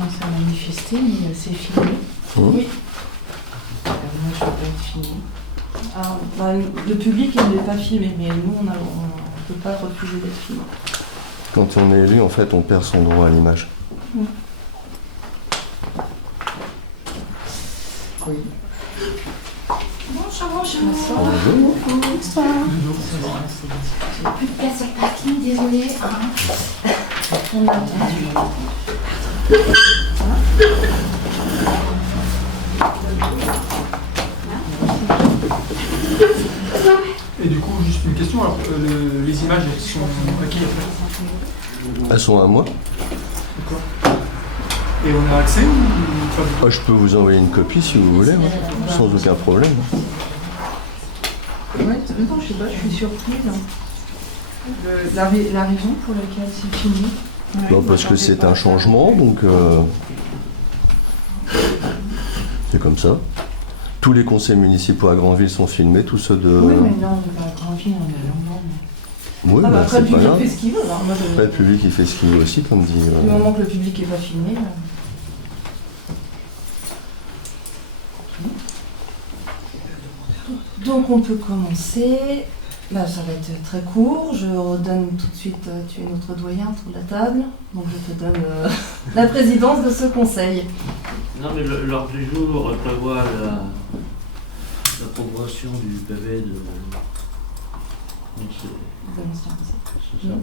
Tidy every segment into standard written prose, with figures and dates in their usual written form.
commencé à manifester, mais c'est filmé. Oui. Moi, je ne peux pas être filmé. Alors, le public il n'est pas filmé, mais nous on ne peut pas refuser d'être filmé. Quand on est élu, en fait, on perd son droit à l'image. Oui. Bonjour. Bonjour. Bonsoir. Plus de place sur le parking, désolé. On a attendu. Et du coup, juste une question, alors, les images, elles sont à qui après? Elles sont à moi. D'accord. Et on a accès ou pas du tout? Je peux vous envoyer une copie si vous voulez, sans aucun problème. Ouais, non, je sais pas, je suis surprise. La raison pour laquelle c'est filmé. Non, parce que c'est un changement, donc c'est comme ça. Tous les conseils municipaux à Granville sont filmés, tous ceux de... Oui, mais non, on n'est pas à Granville, on est à Londres. Oui, Après, c'est le pas public grave. fait ce qu'il veut. Alors, moi, Après, le public, il fait ce qu'il veut aussi, comme dit... Du moment que le public n'est pas filmé. Donc, on peut commencer. Là, ça va être très court. Je redonne tout de suite, tu es notre doyen autour de la table. Donc, je te donne la présidence de ce conseil. Non, mais l'ordre du jour prévoit l'approbation du PV de. C'est ça.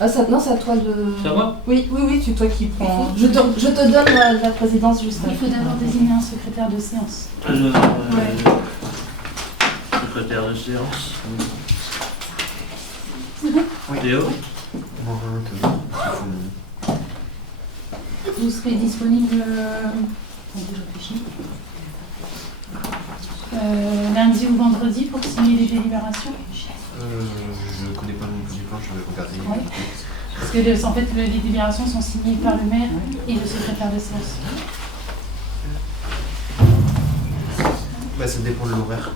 Ah, ça, non, c'est à toi de... Ça va? Oui, c'est toi qui prends... Je te donne la présidence juste Il faut d'abord désigner un secrétaire de séance. Secrétaire de séance. Théo? Vous serez disponible... Attendez, je réfléchis. Lundi ou vendredi pour signer les délibérations? Je ne connais pas le nom du plan, je vais regarder. Ouais. Parce que en fait, les délibérations sont signées par le maire et le secrétaire de séance. Ça dépend de l'horaire.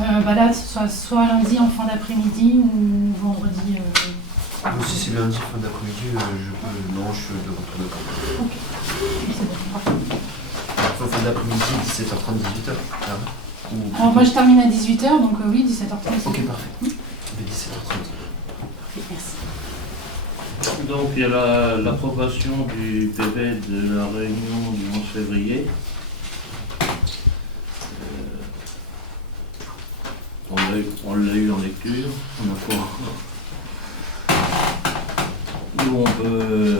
Là, soit lundi en fin d'après-midi ou vendredi. Si c'est lundi, fin d'après-midi, je peux. Non, je suis de retour de temps. Ok. C'est bon, parfait. Fin d'après-midi, 17h30, 18h. Alors moi je termine à 18h, donc oui, 17h30. Ok, parfait. 17h30. Merci. Donc il y a l'approbation du PV de la réunion du 11 février. On l'a eu en lecture, on a pas encore. Nous on peut.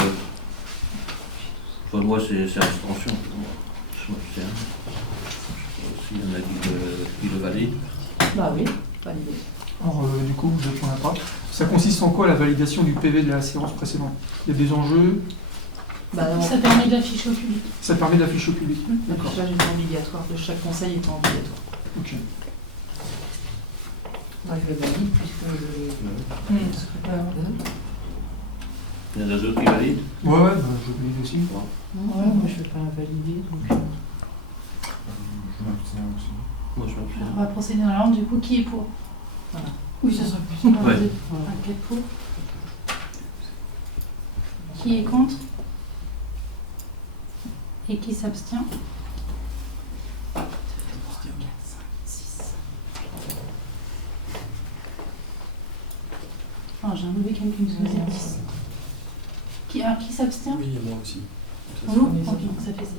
Enfin, moi c'est abstention. Je m'abstiens. S'il y en a qui le valident. Bah oui, validé. Alors, du coup, vous êtes en appart. Ça consiste en quoi la validation du PV de la séance précédente? Il y a des enjeux? Ça permet de l'afficher au public. Ça permet de l'afficher au public. L'affichage est obligatoire, de chaque conseil étant obligatoire. Ok. Moi, je le valide puisque le secrétaire... Il y en a d'autres qui valident. Ouais, je valide aussi. Ouais, moi je ne vais pas la valider. Donc... Je m'abstiens aussi. Moi je m'abstiens. On va procéder dans l'ordre, du coup, qui est pour? Voilà. Oui, ça sera plus. Ouais. Un qui est pour. Qui est contre? Et qui s'abstient? Oh, j'ai un mauvais calcul, excusez-moi. Qui s'abstient? Oui, et moi aussi. Vous? Ok, donc ça fait 7.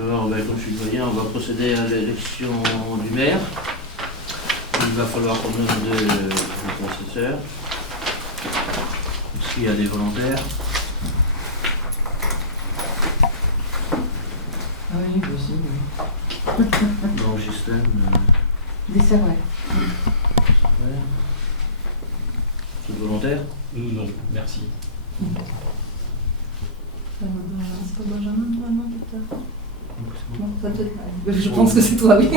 Alors, comme je suis doyen, on va procéder à l'élection du maire. Il va falloir qu'on nomme deux assesseurs. Est-ce qu'il y a des volontaires? Ah oui, possible, oui. Non, Gislaine. Des c'est vrai. Tout volontaire? Non, merci. C'est pas Benjamin, normalement, docteur? Non, toi, je pense que c'est toi, oui.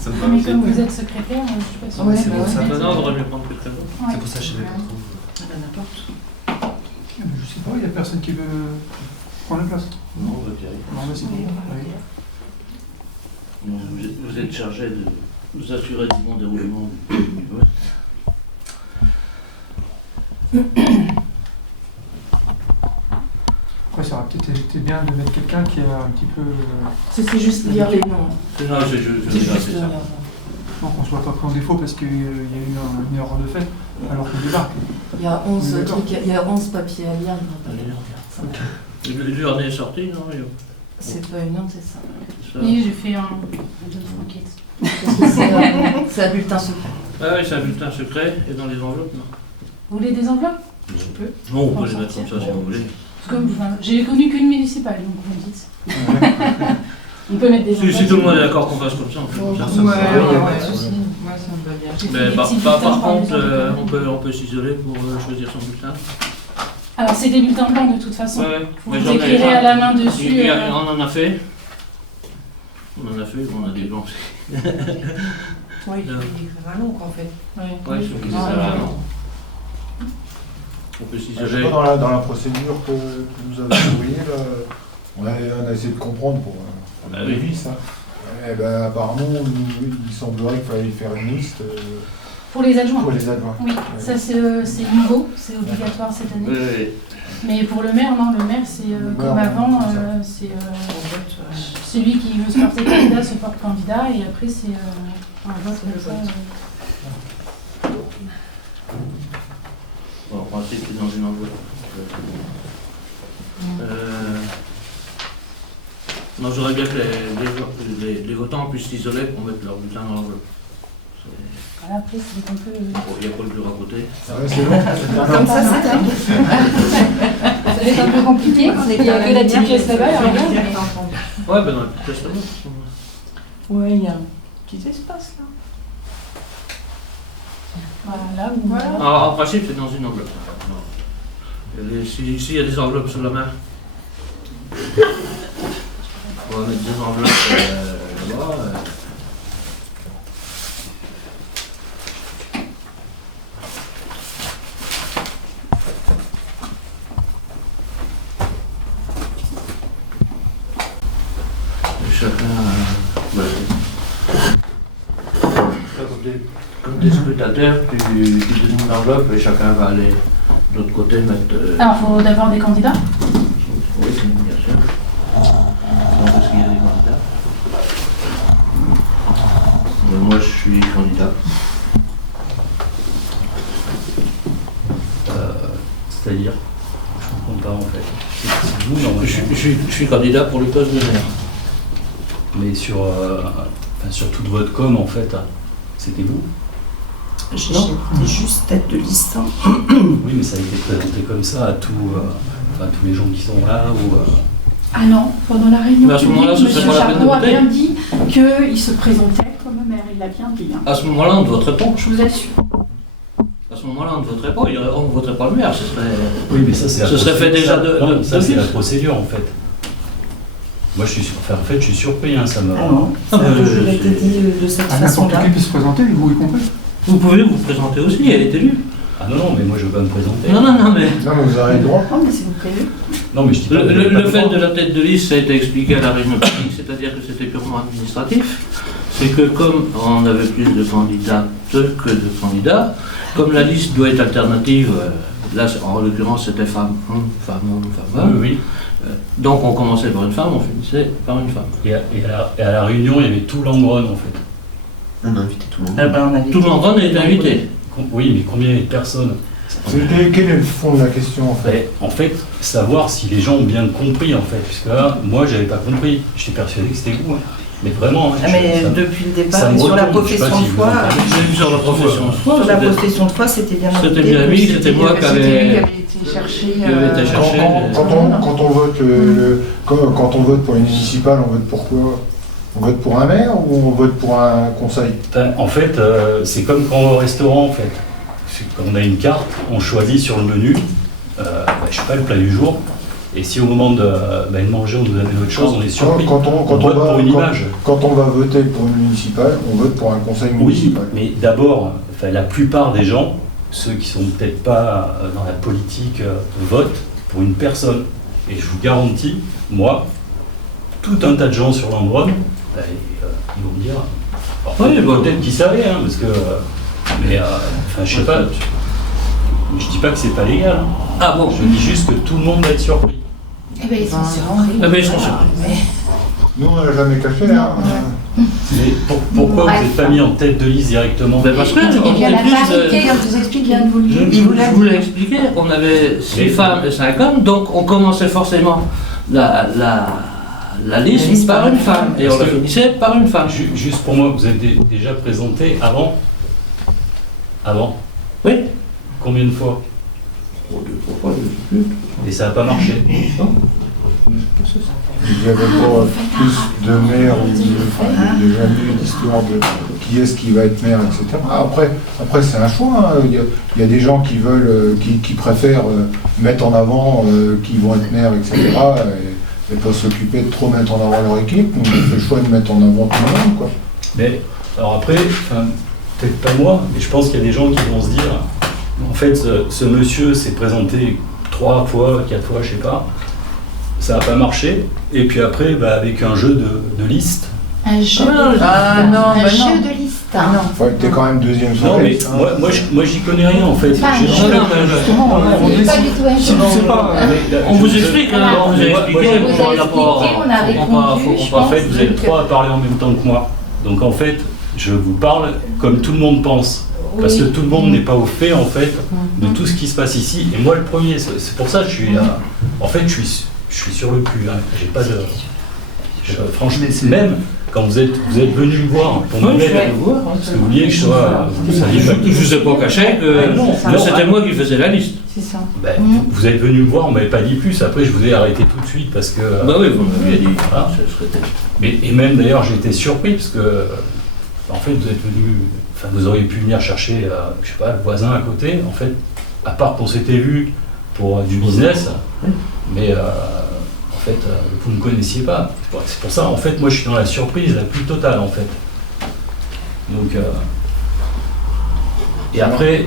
Ça me va. Mais comme vous êtes secrétaire, je suis pas sûre. Ouais, c'est bah bon, ouais. ça Non, on devrait lui prendre plus très bon. Ouais. C'est pour ça que je savais pas trop. Ah bah n'importe. Je sais pas, il n'y a personne qui veut prendre la place. Non, on va tirer. Non, mais c'est bon. Oui. Donc, vous êtes chargé de vous assurer du bon déroulement du vote. Après, ça aurait peut-être été bien de mettre quelqu'un qui a un petit peu. C'est juste lire les noms. Non, c'est juste C'est juste ça. Non, qu'on ne soit pas pris en défaut parce qu'il y a eu une erreur de fait, alors qu'on débarque. Il y a 11 D'accord. trucs, il y a 11 papiers à lire. L'urne est sortie, non? C'est pas une honte, c'est ça. C'est ça. Oui, j'ai fait un, deux, trois enquêtes. Parce que c'est un bulletin secret. Ah oui, c'est un bulletin secret, et dans les enveloppes, non? Vous voulez des enveloppes? Non, on Pour peut les mettre comme sortir. ça si vous voulez. Parce que j'ai connu qu'une municipale, donc vous me dites. On peut mettre des enveloppes. Si tout le monde est d'accord qu'on fasse comme ça, on fait comme ça. Ouais, Ça me va. pas de souci. Moi, ça me va bien. J'ai fait Mais des par petits bulletins contre, les enveloppes. on peut s'isoler pour choisir son bulletin. Alors c'est des bulletins blancs de toute façon. Ouais, Vous mais vous j'en ai écrirez un. à la main dessus. On en a fait. On a des blancs. Ouais, il faut écrire un nom, quoi, en fait. Ouais, c'est Ah, ouais. On peut Je sais s'isoler. pas, dans la procédure que vous avez envoyée, là, on a essayé de comprendre pour Bah oui. les ça. Eh ben, apparemment, il semblerait qu'il fallait faire une liste Pour les adjoints. pour les adjoints. Oui, ça c'est nouveau, c'est obligatoire cette année. Oui. Mais pour le maire, non, le maire c'est comme maire, avant, c'est ça. c'est celui qui veut se porter candidat se porte candidat et après c'est un vote comme ça. Bon, en principe, c'est dans une enveloppe. Non, j'aurais bien que les votants puissent s'isoler pour mettre leur bulletin dans l'enveloppe. Voilà, après c'est un peu. Bon, il n'y a pas le bureau à côté. Ah ouais, c'est bon. Comme ça, c'est un Ça va être un peu compliqué, il n'y a que la petite pièce là-bas, alors regarde. Ouais, ben dans le petit testament. Ouais, il y a un petit espace là. Voilà, ou Voilà. voilà. Alors, en principe, c'est dans une enveloppe. S'il y a des enveloppes sur la main, on va mettre deux enveloppes là-bas. Chacun. Comme des scrutateurs, tu donnes une enveloppe et chacun va aller de l'autre côté mettre. Alors il faut d'abord des candidats. Oui, bien sûr. Donc, est-ce qu'il y a des candidats? Moi, je suis candidat. C'est-à-dire, je comprends pas en fait. C'est vous normalement. Je suis candidat pour le poste de maire. Mais sur toute votre com en fait, c'était vous. J'étais juste tête de liste. Hein. Oui, mais ça a été présenté comme ça à tous les gens qui sont là ou. Ah non, pendant la réunion Mais à ce moment-là, ce publique, serait M. pas la peine de Charbot a voter. bien dit qu'il se présentait comme maire, il l'a bien dit. Hein. À ce moment-là, on ne voterait pas. Je vous assure. À ce moment-là, on ne voterait pas. On ne voterait pas le maire. Ce serait. Oui, mais ça c'est. Ce serait fait déjà de ça c'est la suite. procédure en fait. Moi je suis surpris, hein, ça me. Ah non, ça a toujours été dit de cette À n'importe façon-là. qui peut se présenter, vous y compris. Vous pouvez vous présenter aussi, elle est élue. Ah non, mais moi je veux pas me présenter. Non, mais. Non, mais vous avez le droit. Non, mais c'est vous prévu. Non, mais je dis pas. Le fait de la tête de liste, ça a été expliqué à la réunion publique, c'est-à-dire que c'était purement administratif. C'est que comme on avait plus de candidats que de candidats, comme la liste doit être alternative, là en l'occurrence c'était femme, femme, femme. Oui. Donc on commençait par une femme, on finissait par une femme. Et à la réunion, il y avait tout l'Angron en fait. On a invité tout le monde. Ah ben, on a Tout le monde en est invité. Oui, mais combien de personnes? Quel est le fond de la question en fait? En fait, savoir si les gens ont bien compris en fait, puisque là, moi j'avais pas compris, j'étais persuadé que c'était vous, hein. Mais vraiment, hein, Ah, mais ça me- depuis le départ, ça me sur la retourne, je sais pas profession si de vous foi, entendez. J'ai vu sur la profession de foi, sur la c'était- profession de foi, c'était bien C'était indiqué bien que mis, c'était moi qui C'était lui qui avais. avait été chercher. Qui avait été euh, chercher. Quand on vote quand on vote pour une municipale, on vote pour quoi? On vote pour un maire ou on vote pour un conseil? En fait, c'est comme quand on va au restaurant en fait. C'est quand on a une carte, on choisit sur le menu, je sais pas, le plat du jour. Et si au moment de manger, on nous amène autre chose, on est surpris. Quand on on vote pour une image. Quand on va voter pour une municipale, on vote pour un conseil Oui, municipal. mais d'abord, la plupart des gens, ceux qui sont peut-être pas dans la politique, votent pour une personne. Et je vous garantis, moi, tout un tas de gens sur l'Andronne ben, ils vont me dire. Oui, bon. Peut-être qu'ils savaient, hein, parce que. Mais enfin, je sais pas. Je dis pas que c'est pas légal. Hein. Ah bon? Je dis juste que tout le monde va être surpris. Eh ben, ils sont surpris. Eh ben, ils sont surpris. Nous, on l'a jamais caché. Hein. Mais pourquoi vous n'êtes pas mis en tête de liste directement? Ben parce que, Il y a la en plus, parité, comme je vous explique, vient de vous le dire. je vous l'ai expliqué, on avait 6 femmes et 5 hommes, donc on commençait forcément la liste par une femme, et on la finissait par une femme. Juste pour moi, vous êtes déjà présenté avant? Avant? Oui. Combien de fois? 2, 3 fois, je sais plus. Et ça n'a pas marché? Il n'y avait pas plus de maires, il n'y a jamais eu d'histoire de qui est-ce qui va être maire, etc. Après c'est un choix. Hein. Il y a des gens qui veulent, qui préfèrent mettre en avant qui vont être maires, etc. Et pas s'occuper de trop mettre en avant leur équipe. Donc on fait le choix de mettre en avant tout le monde, quoi. Mais alors après, peut-être pas moi, mais je pense qu'il y a des gens qui vont se dire, en fait, ce monsieur s'est présenté 3 fois, 4 fois, je sais pas. Ça n'a pas marché, et puis après, bah, avec un jeu de liste. Un jeu de liste. Ah non. Enfin, t'es quand même deuxième sur Non, la mais liste, hein. moi j'y connais rien en fait. Pas un J'ai- jeu, justement, on n'est pas du tout un Si jeu. tu sais pas, On vous explique, hein, on vous a Moi, expliqué, on vous a expliqué, on a répondu, je En fait, pense vous êtes que- 3 à parler en même temps que moi. Donc en fait, je vous parle comme tout le monde pense. Parce que tout le monde n'est pas au fait en fait de tout ce qui se passe ici. Et moi le premier, c'est pour ça que je suis. En fait, je suis sur le cul. Hein. J'ai pas de. Franchement, même quand vous êtes venu me voir pour me mettre. Parce que vous vouliez que je sois. Vous saviez pas Je vous ai pas caché que c'était moi qui faisais la liste. C'est ça. Ben, vous êtes venu me voir, on m'avait pas dit plus. Après, je vous ai arrêté tout de suite parce que. Bah oui, vous m'aviez dit. Voilà. Ce serait Et même d'ailleurs, j'ai été surpris parce que, en fait, vous êtes venu, enfin, vous auriez pu venir chercher, je sais pas, le voisin à côté. En fait, à part qu'on s'était vu pour du business, mais en fait, vous ne me connaissiez pas. C'est pour ça, en fait, moi, je suis dans la surprise la plus totale, en fait. Donc, et après.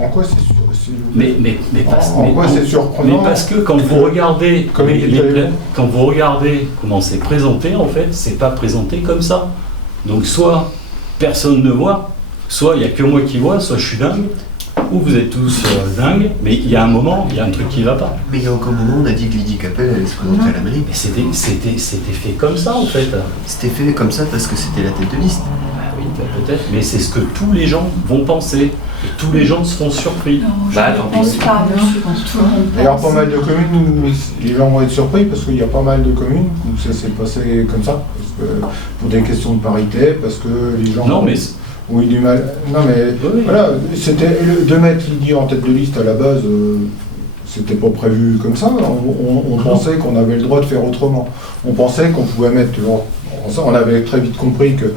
En quoi c'est sûr? Mais En quoi c'est surprenant? Mais parce que quand vous regardez Comme il dit Taillot. quand vous regardez comment c'est présenté, en fait, c'est pas présenté comme ça. Donc soit personne ne voit, soit il n'y a que moi qui vois, soit je suis dingue, ou vous êtes tous dingues, mais il y a un moment, il y a un truc qui va pas. Mais il y a aucun moment on a dit que Lydie Capel allait se présenter à la mairie. Mais c'était fait comme ça, en fait. C'était fait comme ça parce que c'était la tête de liste. Bah oui, bah peut-être, mais c'est ce que tous les gens vont penser, et tous les gens seront surpris. Bah, Je tant pense pis. pas, monsieur. Tout le monde Il y a pense. pas mal de communes où les gens vont être surpris parce qu'il y a pas mal de communes où ça s'est passé comme ça. Parce que, pour des questions de parité, parce que les gens Non, mais ont eu du mal. Non, mais oui. voilà, c'était de mettre Lydie en tête de liste à la base, c'était pas prévu comme ça. On pensait qu'on avait le droit de faire autrement. On pensait qu'on pouvait mettre. On avait très vite compris que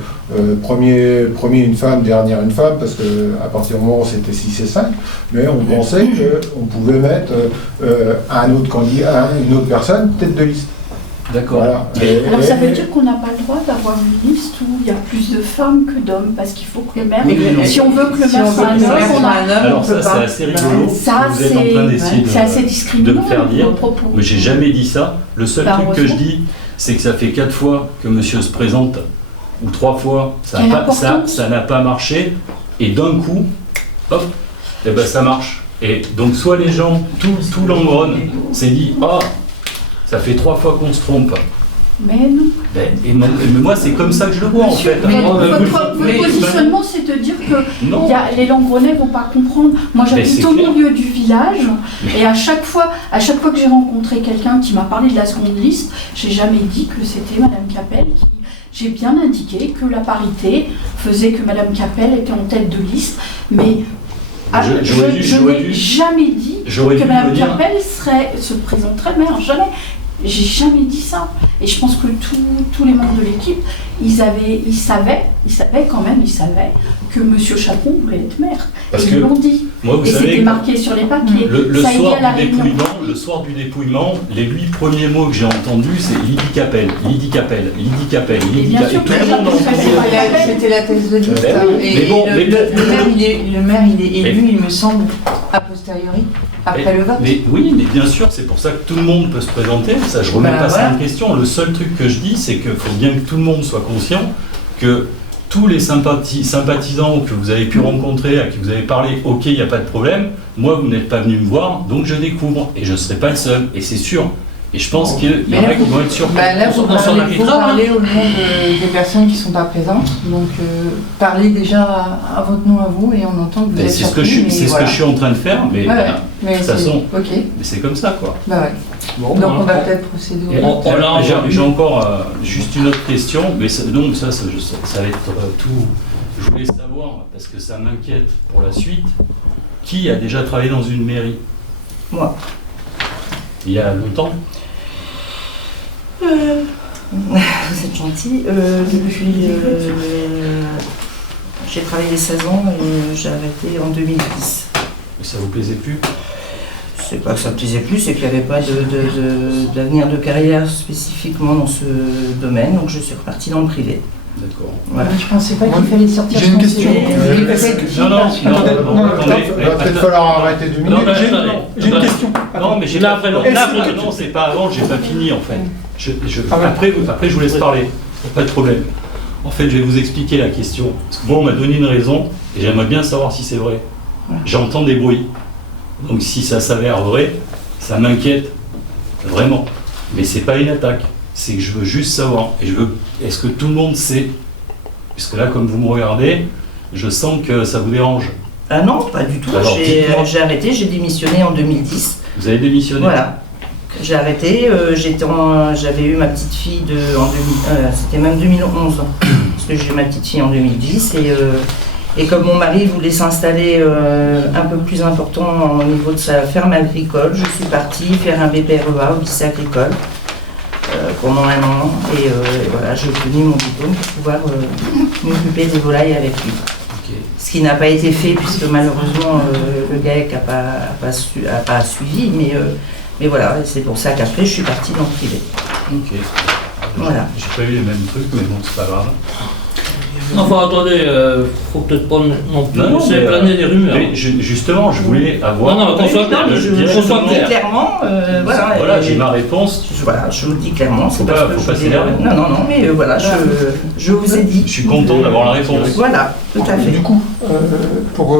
premier une femme, dernière une femme, parce qu'à partir du moment où c'était 6 et 5, mais on pensait qu'on pouvait mettre un autre candidat, une autre personne, tête de liste. d'accord. Voilà. Alors ça veut dire qu'on n'a pas le droit d'avoir une liste où il y a plus de femmes que d'hommes, parce qu'il faut que le maire, si on veut que le maire soit un homme, on a... Alors ça, c'est assez rigolo. Ça, vous êtes en train d'essayer c'est assez de discriminant me faire dire. vos propos. Mais j'ai jamais dit ça. Le seul Bah, truc que je heureusement. dis, c'est que ça fait 4 fois que monsieur se présente, ou 3 fois, Quelle importance. ça n'a pas marché, et d'un coup, hop, et ben ça marche. Et donc soit les gens, tout l'Angron s'est dit, ah, ça fait 3 fois qu'on se trompe. Mais non. Mais moi, c'est comme ça que je le vois, en Monsieur, fait. mais Oh, votre positionnement, c'est de dire que non. les Langrenais ne vont pas comprendre. Moi, Mais j'habite c'est au clair. milieu du village, et à chaque fois que j'ai rencontré quelqu'un qui m'a parlé de la seconde liste, j'ai jamais dit que c'était Madame Capel qui... J'ai bien indiqué que la parité faisait que Madame Capel était en tête de liste, mais je n'ai jamais dit que Madame Capel se présenterait maire, jamais. J'ai jamais dit ça. Et je pense que tous les membres de l'équipe, ils savaient que Monsieur Chapon voulait être maire. Parce Et que ils l'ont dit. Moi, vous Et savez, c'était marqué sur les papiers. Le Ça a été soir à la du réunion. dépouillement, les 8 premiers mots que j'ai entendus, c'est Lydie Capel, Lydie Capel, Lydie Capel, Et Lydie bien Capel. sûr Et tout que le monde a entendu. C'était la thèse de liste. Ben oui, Et mais bon, le maire, il est élu, il me semble, a posteriori. après le vote. Mais oui, mais bien sûr, c'est pour ça que tout le monde peut se présenter. Ça, je remets Bah, pas ça voilà. en question. Le seul truc que je dis, c'est qu'il faut bien que tout le monde soit conscient que tous les sympathisants que vous avez pu rencontrer, à qui vous avez parlé, ok, il n'y a pas de problème. Moi, vous n'êtes pas venu me voir, donc je découvre. Et je ne serai pas le seul, et c'est sûr. Et je pense qu'il y en a qui vont être surpris. Bah là, vous On s'en parlez acquittera, au nom des personnes qui ne sont pas présentes. Donc, parlez déjà à votre nom à vous et on entend que vous Et êtes c'est ce que surpris, je mais voilà. suis en train de faire, mais Ouais, de mais toute c'est- façon, Ok, mais c'est comme ça, quoi. bah ouais. Bon, Donc, on va hein. peut-être procéder Et au vote. j'ai encore juste une autre question, mais donc ça va être tout. Je voulais savoir, parce que ça m'inquiète pour la suite, qui a déjà travaillé dans une mairie? Moi. Il y a longtemps? Vous êtes gentil. J'ai travaillé 16 ans et j'ai arrêté en 2010. Et ça vous plaisait plus? C'est pas que ça me plaisait plus, c'est qu'il n'y avait pas d'avenir de carrière spécifiquement dans ce domaine, donc je suis repartie dans le privé. D'accord. Voilà. Je pensais pas qu'il fallait sortir J'ai une son question. CV. Non, non, Attendez, non, attendez. Il va peut-être falloir arrêter 2 minutes. Non, mais J'ai attendez, j'ai une attendez. question. Non, mais j'ai Là, pas après, non. Là, Là, après, après, non, c'est pas avant, j'ai pas fini en fait. Ah ouais. Après, je vous laisse parler, pas de problème. En fait, je vais vous expliquer la question. Parce que moi, on m'a donné une raison et j'aimerais bien savoir si c'est vrai. J'entends des bruits. Donc, si ça s'avère vrai, ça m'inquiète vraiment. Mais c'est pas une attaque. C'est que je veux juste savoir. Et je veux. Est-ce que tout le monde sait? Puisque là, comme vous me regardez, je sens que ça vous dérange. Ah non, pas du tout. Alors, dites-moi. J'ai arrêté, j'ai démissionné en 2010. Vous avez démissionné. Voilà. J'ai arrêté, j'avais eu ma petite fille c'était même 2011, parce que j'ai eu ma petite fille en 2010, et comme mon mari voulait s'installer un peu plus important au niveau de sa ferme agricole, je suis partie faire un BPREA au lycée agricole pendant 1 an, et voilà, j'ai obtenu mon diplôme pour pouvoir m'occuper des volailles avec lui. Ok. Ce qui n'a pas été fait, puisque malheureusement le GAEC n'a pas suivi, mais voilà, et c'est pour ça qu'après je suis partie dans le privé. Ok. Voilà. J'ai pas eu les mêmes trucs, mais bon, c'est pas grave. Enfin, attendez, faut peut-être pas non plus Non, non, laisser mais, planer des rumeurs. Mais justement, je voulais avoir. Non, non, qu'on soit clair, Je qu'on vous soit le dis clair. clairement, voilà. Voilà, et- j'ai ma réponse. Voilà, je vous le dis clairement, Faut c'est pas- parce que faut je pas voulais- s'énerver. Non, mais voilà, je vous ai dit. Je suis content d'avoir la réponse. Voilà, tout à fait. Du coup, pour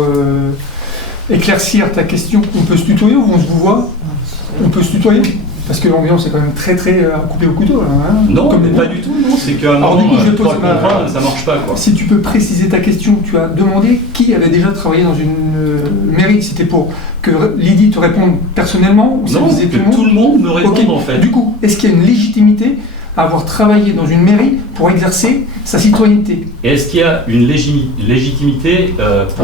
éclaircir ta question, on peut se tutoyer ou on se vous voit? On peut se tutoyer? Parce que l'ambiance est quand même très à couper au couteau. Là, hein. Non, Comme mais les pas mots. du tout, non. C'est qu'à un Alors, du moment, coup, je pose trois ma- contrats, ça marche pas, quoi. Si tu peux préciser ta question, tu as demandé qui avait déjà travaillé dans une mairie. C'était pour que Lydie te réponde personnellement ou ça Non, visait que tout le monde? me réponde, Ok. en fait. Du coup, est-ce qu'il y a une légitimité à avoir travaillé dans une mairie pour exercer sa citoyenneté? Et est-ce qu'il y a une légitimité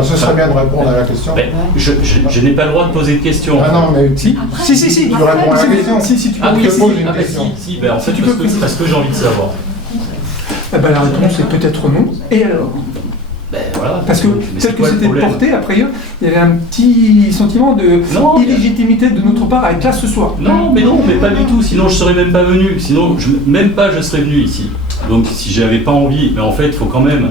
Ce serait bien de répondre à la question. Ben, je n'ai pas le droit de poser de questions. Ah non, mais Si, si. tu réponds à la question. Si, tu peux. Ah oui, je te si, pose une ah ben question. si, ben en fait, tu parce peux que, parce que j'ai envie de savoir. Eh ben, la réponse est peut-être non. Et alors? Ben voilà. Parce que Mais tel c'est que quoi le c'était problème? porté, après, il y avait un petit sentiment de Non, illégitimité de notre part à être là ce soir. non, mais pas du tout. Sinon, je serais même pas venu. Sinon, même pas, je serais venu ici. Donc, si j'avais pas envie, mais en fait, il faut quand même.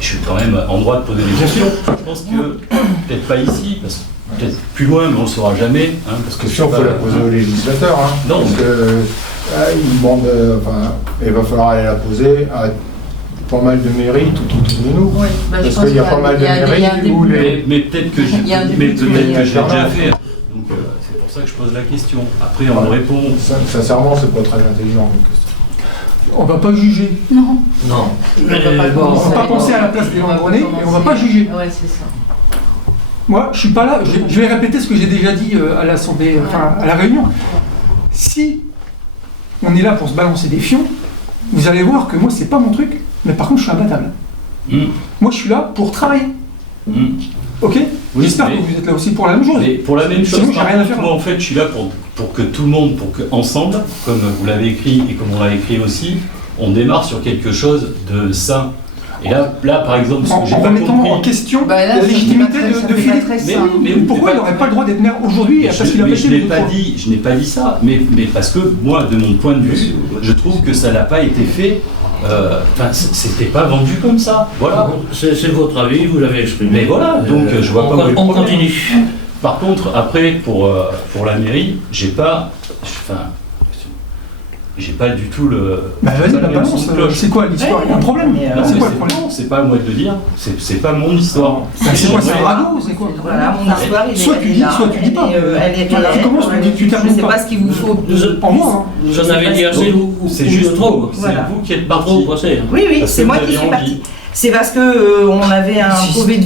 Je suis quand même en droit de poser des questions. Je pense que peut-être pas ici, parce que peut-être plus loin, mais on ne saura jamais. Hein, parce que Question, il faut la poser au législateur. Hein, Non, parce mais- que il demande, il va falloir aller la poser à pas mal de mairies tout autour de nous. Oui, bah, je Parce pense qu'il y a qu'il pas mal de il y a un mairies où début. les. Mais peut-être que Il y a un j'ai début de déjà alternance. fait. Donc, c'est pour ça que je pose la question. Après, on me répond. Sincèrement, c'est pas très intelligent comme question. On va pas juger. Non. Non. On va pas penser à la place des gens abonnés et on va pas juger. Ouais, c'est ça. Moi, je suis pas là. Je vais répéter ce que j'ai déjà dit à l'Assemblée, enfin à la réunion. Si on est là pour se balancer des fions, vous allez voir que moi, c'est pas mon truc. Mais par contre, je suis imbattable. Moi, je suis là pour travailler. Ok? Oui, J'espère mais- que vous êtes là aussi pour la même chose. Mais pour la même chose, Sinon, j'ai par rien à contre, faire. moi en fait je suis là pour que tout le monde, pour que ensemble, comme vous l'avez écrit et comme on l'a écrit aussi, on démarre sur quelque chose de sain. Et là par exemple, ce En que j'ai pas remettant compris. en question Bah, là, la ça légitimité fait pas très- ça de fait Philippe. pas très Mais sain. oui, mais Pourquoi il n'aurait pas le droit d'être maire aujourd'hui parce qu'il a Mais passé je n'ai les pas autres fois. dit, je n'ai pas dit ça, mais parce que moi, de mon point de vue, je trouve que ça n'a pas été fait. Enfin, c'était pas vendu comme ça. Voilà. C'est votre avis, vous l'avez exprimé. Mais voilà, donc je vois pas où est le On problème. continue. Par contre, après, pour la mairie, j'ai pas du tout le. Bah vas-y, pas la le même balance, son de cloche. c'est quoi l'histoire? Il y a un problème. C'est quoi le problème? C'est pas à moi de le dire, c'est pas mon histoire. C'est quoi, c'est un ragot? C'est quoi? Voilà, mon histoire, Soit tu dis, soit tu dis pas. Elle est Voilà, tu commences, tu je termines sais pas. pas ce qu'il vous faut. En moi, Vous en avez dit assez ou C'est juste trop. c'est Voilà. vous qui êtes Pas trop au procès. Oui, oui, Parce c'est que moi vous qui aviez suis envie. partie. C'est parce que on avait un projet de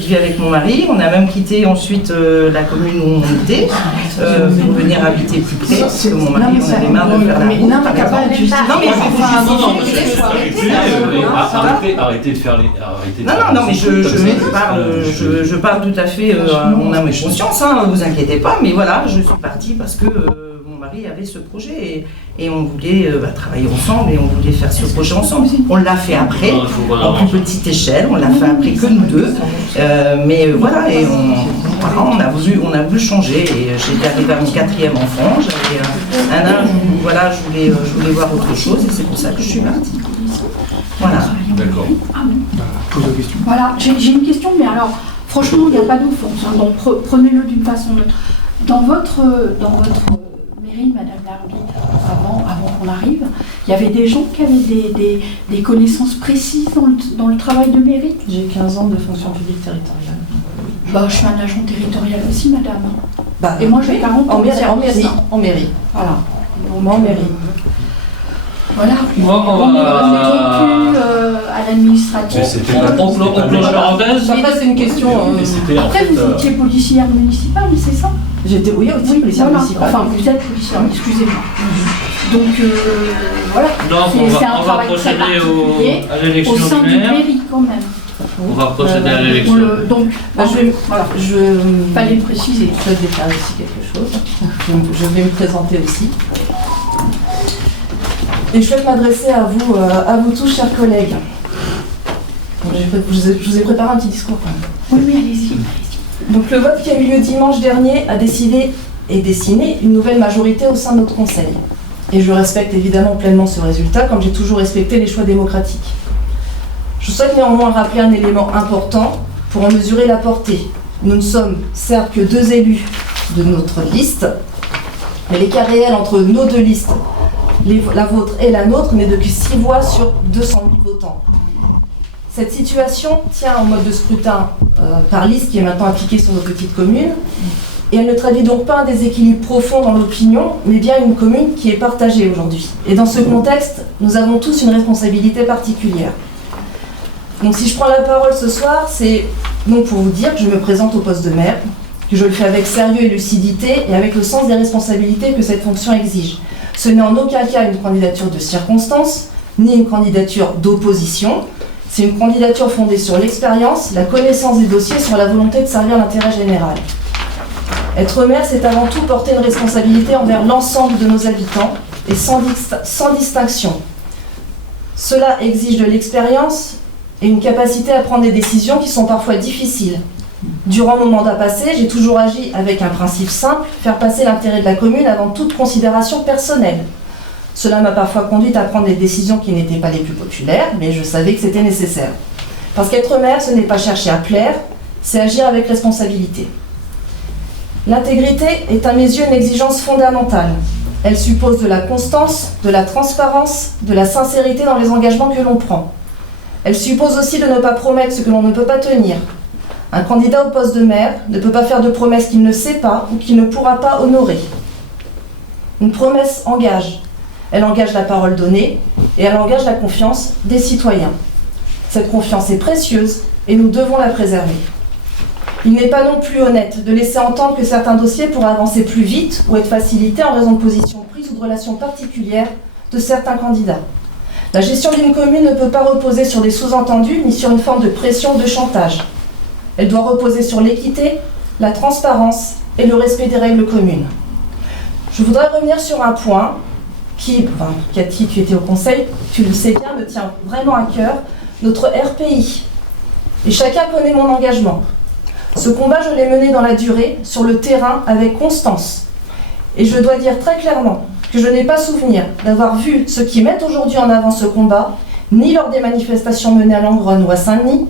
vie avec mon mari. On a même quitté ensuite la commune où on était pour venir habiter plus près. Parce que mon mari, on avait marre de faire la route. Non, mais t'as pas de justifier. Non, mais je vais faire un Non, Arrêtez de faire les. Non, mais je parle tout à fait mon âme et conscience, hein, vous inquiétez pas, mais voilà, je suis partie parce que mon mari avait ce projet et on voulait travailler ensemble et on voulait faire ce projet ensemble. On l'a fait après, en plus petite échelle, on l'a fait après que nous deux, mais voilà, et on a voulu changer et j'étais arrivée à mon 4e enfant, j'avais un âge où voilà, je voulais voir autre chose et c'est pour ça que je suis partie. Voilà. D'accord. Pose la question. Voilà, j'ai une question, mais alors, franchement, il n'y a pas d'offense, hein, donc prenez-le d'une façon neutre. Dans votre mairie, Madame l'arbitre, avant qu'on arrive, il y avait des gens qui avaient des connaissances précises dans le travail de mairie. J'ai 15 ans de fonction publique territoriale. Bah, je suis un agent territorial aussi, madame. Bah, Et moi, j'ai 40 ans en de mairie, service. en mairie. Voilà. Moi, en mairie. Voilà. Moi, on ne revient plus à l'administratif. On cloche parenthèse. Après, c'est une question. Après, vous étiez policière municipale, c'est ça? J'étais, oui, aussi policière voilà. municipale. Enfin, vous êtes policière, excusez-moi. Donc, voilà. Donc, C'est un on va travail très procéder particulier à l'élection au sein du du maire. mairie, quand même. On va procéder à l'élection. Donc, Voilà, fallait le préciser. Je vais déclarer aussi quelque chose. Je vais me présenter aussi. Et je souhaite m'adresser à vous tous, chers collègues. Donc, je vous ai préparé un petit discours quand même. Oui, allez-y. Donc le vote qui a eu lieu dimanche dernier a décidé et dessiné une nouvelle majorité au sein de notre conseil. Et je respecte évidemment pleinement ce résultat, comme j'ai toujours respecté les choix démocratiques. Je souhaite néanmoins rappeler un élément important pour en mesurer la portée. Nous ne sommes certes que 2 élus de notre liste, mais l'écart réel entre nos 2 listes, la vôtre et la nôtre, n'est de que 6 voix sur 200 000 votants. Cette situation tient au mode de scrutin par liste qui est maintenant appliqué sur nos petites communes, et elle ne traduit donc pas un déséquilibre profond dans l'opinion, mais bien une commune qui est partagée aujourd'hui. Et dans ce contexte, nous avons tous une responsabilité particulière. Donc si je prends la parole ce soir, c'est donc pour vous dire que je me présente au poste de maire, que je le fais avec sérieux et lucidité et avec le sens des responsabilités que cette fonction exige. Ce n'est en aucun cas une candidature de circonstance, ni une candidature d'opposition. C'est une candidature fondée sur l'expérience, la connaissance des dossiers, sur la volonté de servir l'intérêt général. Être maire, c'est avant tout porter une responsabilité envers l'ensemble de nos habitants et sans distinction. Cela exige de l'expérience et une capacité à prendre des décisions qui sont parfois difficiles. Durant mon mandat passé, j'ai toujours agi avec un principe simple, faire passer l'intérêt de la commune avant toute considération personnelle. Cela m'a parfois conduite à prendre des décisions qui n'étaient pas les plus populaires, mais je savais que c'était nécessaire. Parce qu'être maire, ce n'est pas chercher à plaire, c'est agir avec responsabilité. L'intégrité est à mes yeux une exigence fondamentale. Elle suppose de la constance, de la transparence, de la sincérité dans les engagements que l'on prend. Elle suppose aussi de ne pas promettre ce que l'on ne peut pas tenir. Un candidat au poste de maire ne peut pas faire de promesses qu'il ne sait pas ou qu'il ne pourra pas honorer. Une promesse engage. Elle engage la parole donnée et elle engage la confiance des citoyens. Cette confiance est précieuse et nous devons la préserver. Il n'est pas non plus honnête de laisser entendre que certains dossiers pourraient avancer plus vite ou être facilités en raison de positions prises ou de relations particulières de certains candidats. La gestion d'une commune ne peut pas reposer sur des sous-entendus ni sur une forme de pression ou de chantage. Elle doit reposer sur l'équité, la transparence et le respect des règles communes. Je voudrais revenir sur un point Cathy, tu étais au conseil, tu le sais bien, me tient vraiment à cœur, notre RPI. Et chacun connaît mon engagement. Ce combat, je l'ai mené dans la durée, sur le terrain, avec constance. Et je dois dire très clairement que je n'ai pas souvenir d'avoir vu ceux qui mettent aujourd'hui en avant ce combat, ni lors des manifestations menées à Langronne ou à Saint-Denis,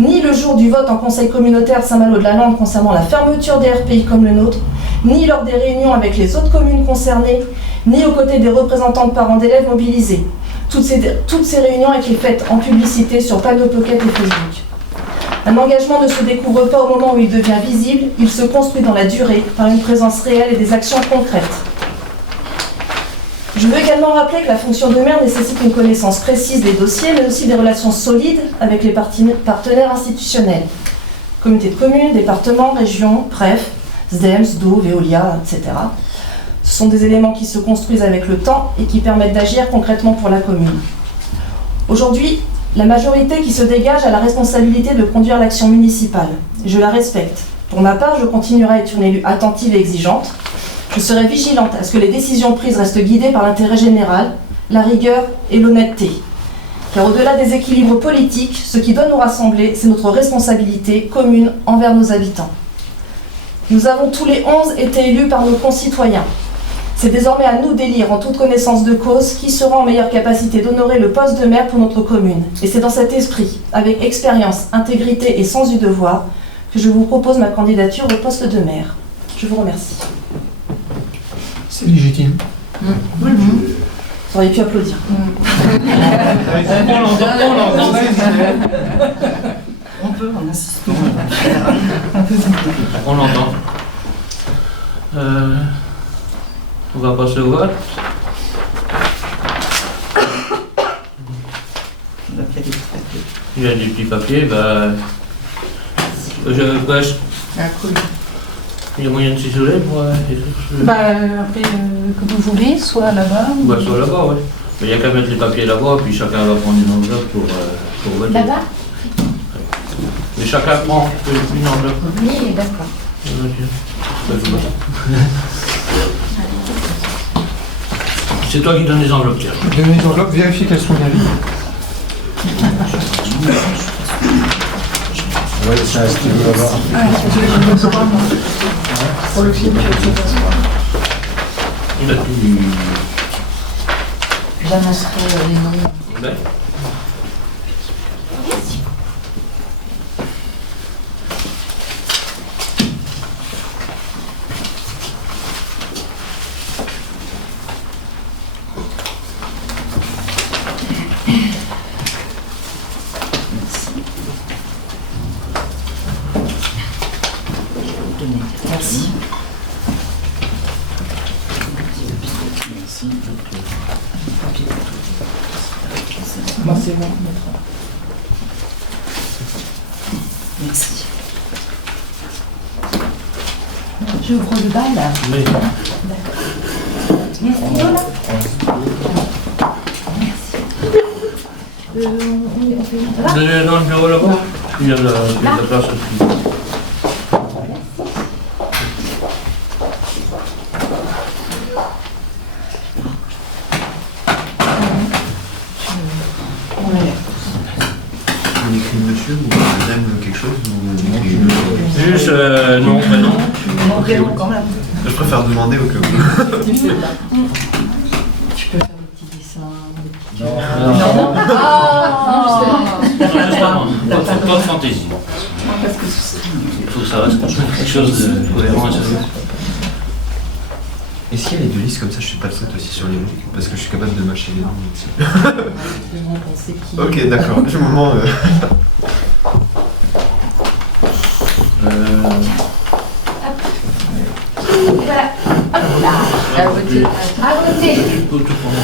ni le jour du vote en conseil communautaire Saint-Malo-de-la-Lande concernant la fermeture des RPI comme le nôtre, ni lors des réunions avec les autres communes concernées, ni aux côtés des représentants de parents d'élèves mobilisés. Toutes ces réunions étaient faites en publicité sur Panneau Pocket et Facebook. Un engagement ne se découvre pas au moment où il devient visible, il se construit dans la durée par une présence réelle et des actions concrètes. Je veux également rappeler que la fonction de maire nécessite une connaissance précise des dossiers, mais aussi des relations solides avec les partenaires institutionnels. Communauté de communes, départements, régions, bref, SDEM, SDO, Veolia, etc. Ce sont des éléments qui se construisent avec le temps et qui permettent d'agir concrètement pour la commune. Aujourd'hui, la majorité qui se dégage a la responsabilité de conduire l'action municipale. Je la respecte. Pour ma part, je continuerai à être une élue attentive et exigeante. Je serai vigilante à ce que les décisions prises restent guidées par l'intérêt général, la rigueur et l'honnêteté. Car au-delà des équilibres politiques, ce qui doit nous rassembler, c'est notre responsabilité commune envers nos habitants. Nous avons tous les 11 été élus par nos concitoyens. C'est désormais à nous d'élire en toute connaissance de cause qui sera en meilleure capacité d'honorer le poste de maire pour notre commune. Et c'est dans cet esprit, avec expérience, intégrité et sens du devoir, que je vous propose ma candidature au poste de maire. Je vous remercie. C'est légitime. Vous auriez pu applaudir. On peut, en insistant. On l'entend. On va passer au vote. Il y a des petits papiers, il y a moyen de s'isoler pour écrire sur... Après, comme vous voulez, soit là-bas. Soit là-bas, ouais. Mais il n'y a qu'à mettre les papiers là-bas, puis chacun va prendre une enveloppe pour voter. Là-bas? Mais chacun prend une enveloppe. Oui, d'accord. C'est toi qui donnes les enveloppes, tiens. Je donne les enveloppes, vérifier qu'elles sont bien vides. Ouais, c'est un stylo là-bas. Pour le film, Il a tout. j'annoncerai les noms. Ouais. Merci. Moi, c'est bon. Merci. J'ouvre le bal. Oui. Merci, Lola. Vous allez dans le bureau là-bas? Il y a la place aussi. On écrit monsieur ou madame quelque chose ou... Juste, non, prénom. Je préfère demander au cas où. Tu peux faire des petits dessins, des petits... Non. Pas de fantaisie. Il faut que ça reste quelque chose de cohérent et sérieux. Est-ce qu'il y a les deux listes comme ça, je suis pas le seul aussi sur les logiques, parce que je suis capable de mâcher les noms aussi. Ok, d'accord. Du moment. Voilà. Hop là. À voter. À voter. Tu peux tout prendre.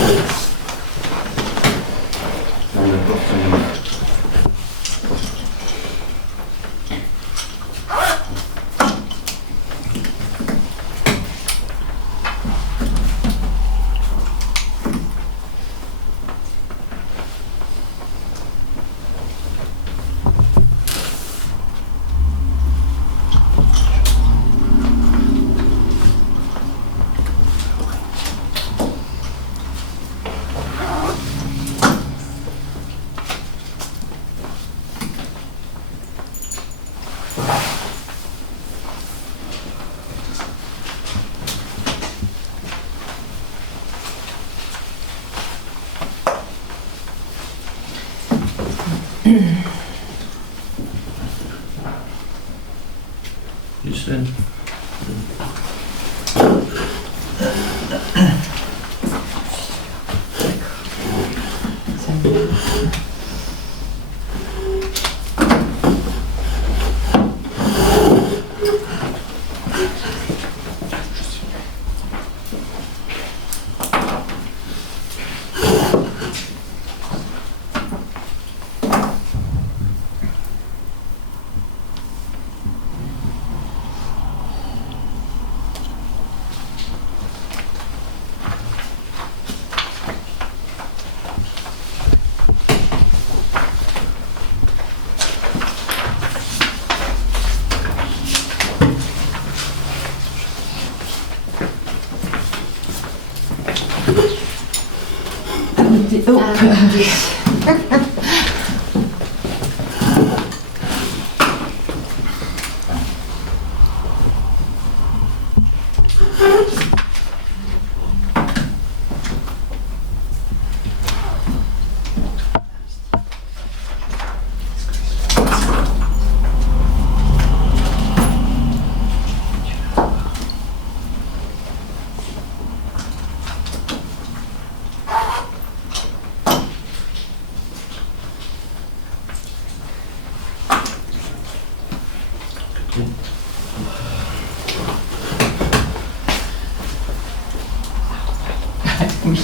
Oui,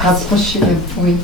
rapprochez, oui.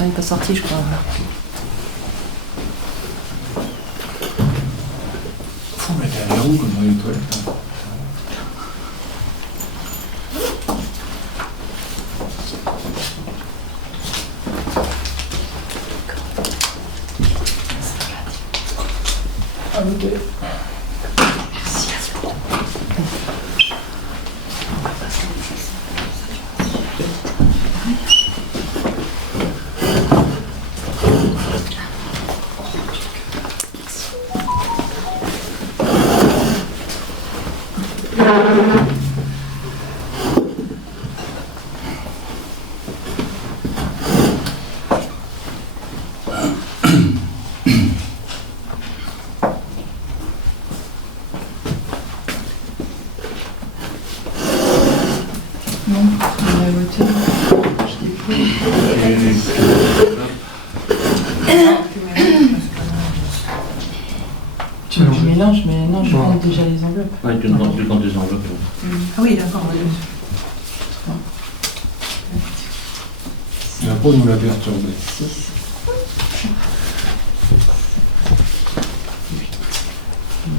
Attends, il n'est pas sorti, je crois. Faut mettre à la roue comme dans les toilettes. Hein. Ah, ok. Non, on a voté. Je dépose. Tu mélanges. Je mélange, mais non, je Bon. compte déjà les enveloppes. Ouais, tu comptes des enveloppes. Ah oui, d'accord. La peau nous l'a perturbé. 6.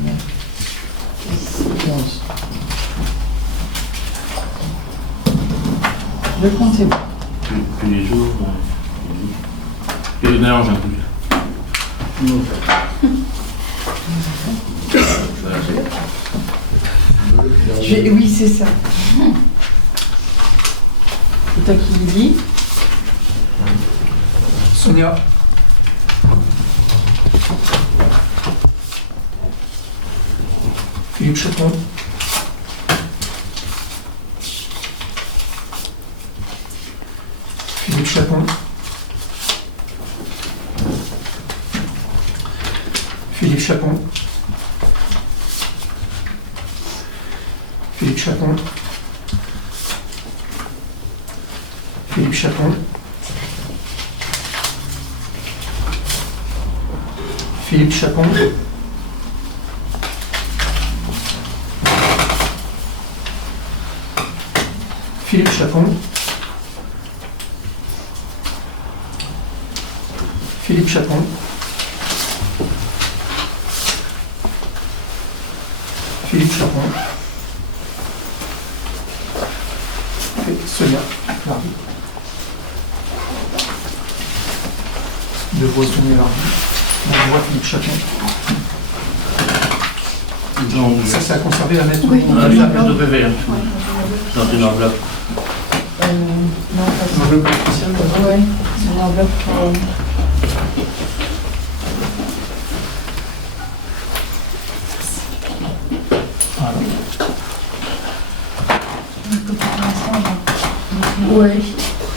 9, 10, 11. Le compte est bon. Puis les jours. Et les mélanges un peu. Voilà, c'est bon. Oui, c'est ça. C'est toi qui le dis. Sonia. Philippe Chapon. Philippe Chapon. Philippe Chapon. Philippe Chapon. Philippe Chapon. Philippe Chapon. Philippe Chapon. Philippe Chapon. Philippe Chapon. Et Sonia Lardy. De voix Sonia Lardy. On voit Philippe Chapon. Donc, Ça, c'est à conserver, à mettre Oui. on a mis un plus de PV hein, dans une enveloppe. Non, pas ça. Enveloppe. Ouais, c'est une enveloppe pour... Voilà. Ouais,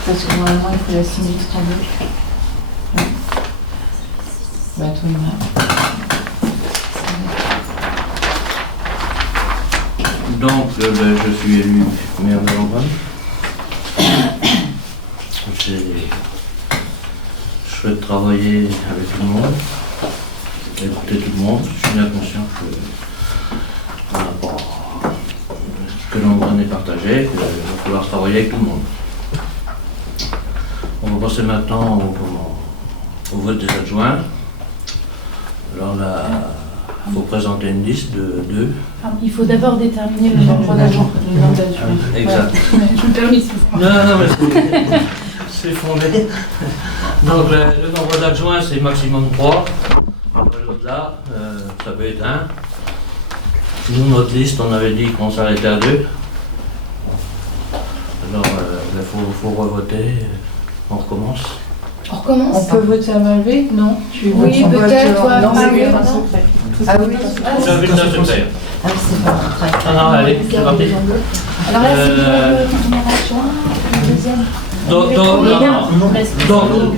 parce que normalement il faut la signer en deux. Ouais. Bah toi il m'a. Donc, je suis élu maire de Langogne. Je souhaite travailler avec tout le monde, écouter tout le monde. Je suis bien conscient que Langogne est partagé, qu'il va falloir travailler avec tout le monde. On va passer maintenant au vote des adjoints. Alors là, il faut présenter une liste de 2. Il faut d'abord déterminer le nombre d'agents. Le nom d'adjoint. Exact. Je me permets, excusez-moi. Non, mais c'est fondé. Donc le nombre d'adjoints, c'est maximum 3. Au-delà, ça peut être 1. Nous, notre liste, on avait dit qu'on s'arrêtait à 2. Alors, il faut revoter. On recommence. On recommence. On peut voter à main levée? Non. Tu Oui, votes en peut-être, vote, ouais, non, ah c'est oui, bien, non. un secret. Ah oui. C'est un bulletin secret. Ah, c'est pas vrai. Ah non, allez, c'est parti. Alors là, c'est pour le premier adjoint, le deuxième.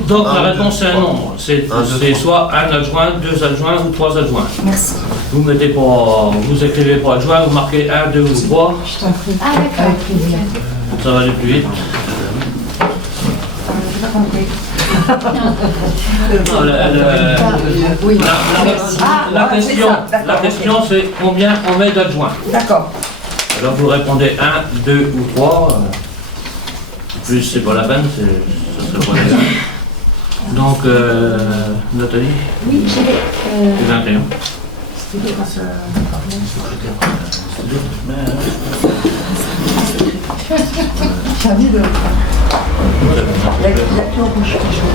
Donc la réponse c'est un nombre. C'est soit un adjoint, 2 adjoints ou 3 adjoints. Merci. Vous mettez pas, vous écrivez pas adjoint, vous marquez 1, 2 ou 3. Je t'en prie. Ah d'accord. Avec plaisir. Ça va aller plus vite. J'ai pas compris. Non, Oui. la question c'est combien on met d'adjoints. D'accord. Alors vous répondez 1, 2 ou 3. Plus c'est pas la peine, ça serait pas légal. Donc Nathalie, Oui, j'ai tu as un crayon. J'ai envie de... Il y a que en bouche qui joue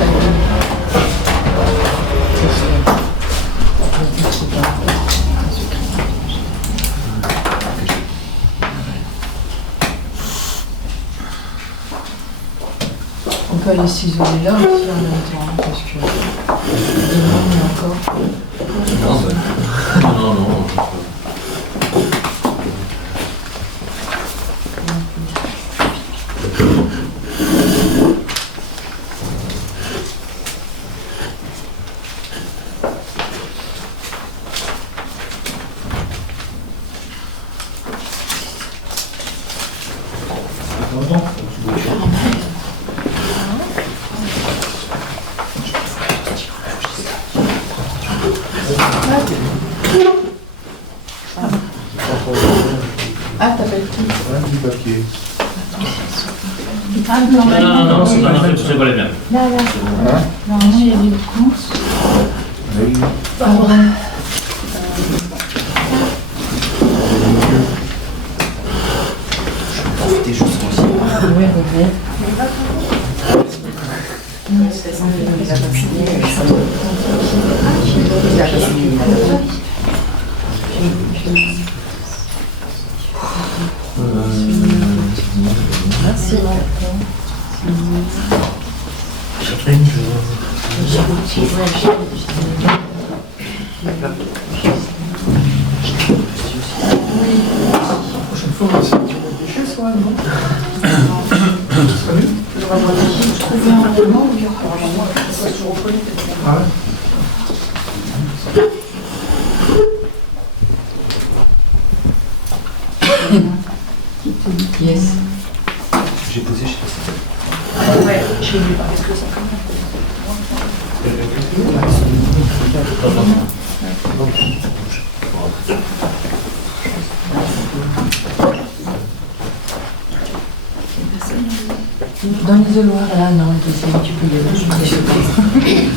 on peut aller s'isoler là aussi en même temps, hein, parce que demain il y a encore... Non. Ah, t'appelles qui? Du papier. Ah, non, Non, c'est pas les mêmes. Là. normalement, il y a des courses. Profitez juste aussi. Oui, oui. Merci. Prochaine fois, on va essayer de tirer des déchets, soit non. Salut. Trouver un moment où il y aura Ah ouais. Yes. J'ai posé chez ça. Ouais, j'ai lu parce que ça Dans l'isoloir, là, non, tu peux y aller.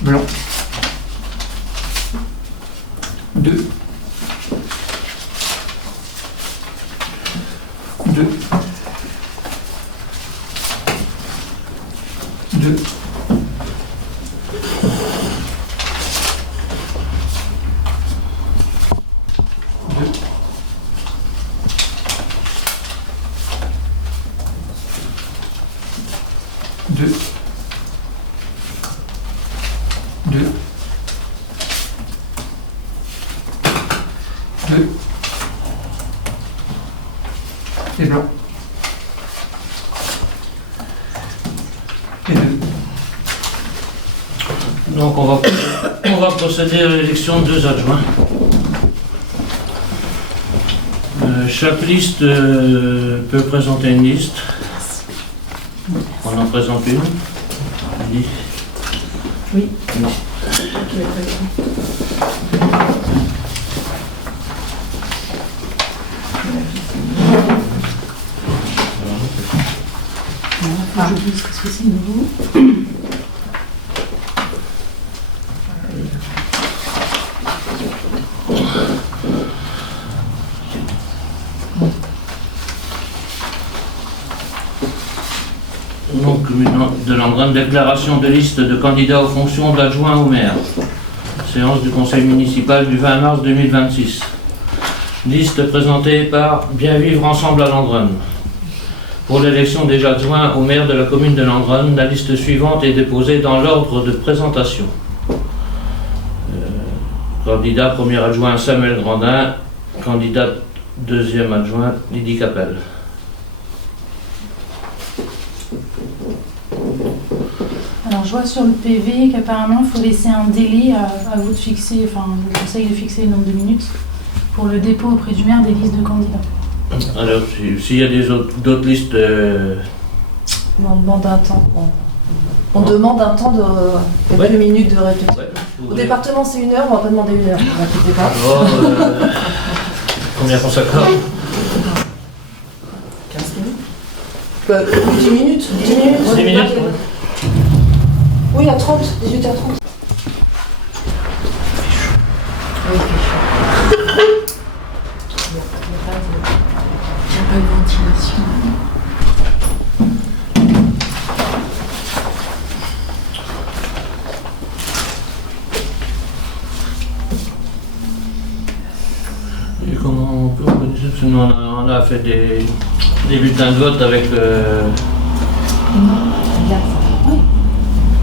Blanc. 2. 2. 2. 2. 2. 2. Et blanc. Et 2. Donc on va procéder à l'élection de 2 adjoints. Chaque liste peut présenter une liste. On en présente une. Oui. Je dis ce que c'est nouveau. Donc, de l'empreinte déclaration de liste de candidats aux fonctions d'adjoint au maire. Séance du conseil municipal du 20 mars 2026. Liste présentée par Bien Vivre Ensemble à Landronne. Pour l'élection des adjoints au maire de la commune de Landronne, la liste suivante est déposée dans l'ordre de présentation. Candidat premier adjoint Samuel Grandin, candidat deuxième adjoint Lydie Capel. Alors je vois sur le PV qu'apparemment il faut laisser un délai à vous de fixer, enfin le conseil de fixer le nombre de minutes pour le dépôt auprès du maire des listes de candidats. Alors s'il y a d'autres listes... On demande un temps. On demande un temps de quelques minutes de réflexion. Au département c'est 1 heure, on va pas demander 1 heure, ne vous inquiétez pas. Combien qu'on s'accorde? 15 minutes 10 minutes. 10 minutes. 10 minutes. Oui, à 30, 18h30. Oui, il n'y a pas de ventilation. Et comment on peut organiser? Parce que nous, on a fait des bulletins de vote avec.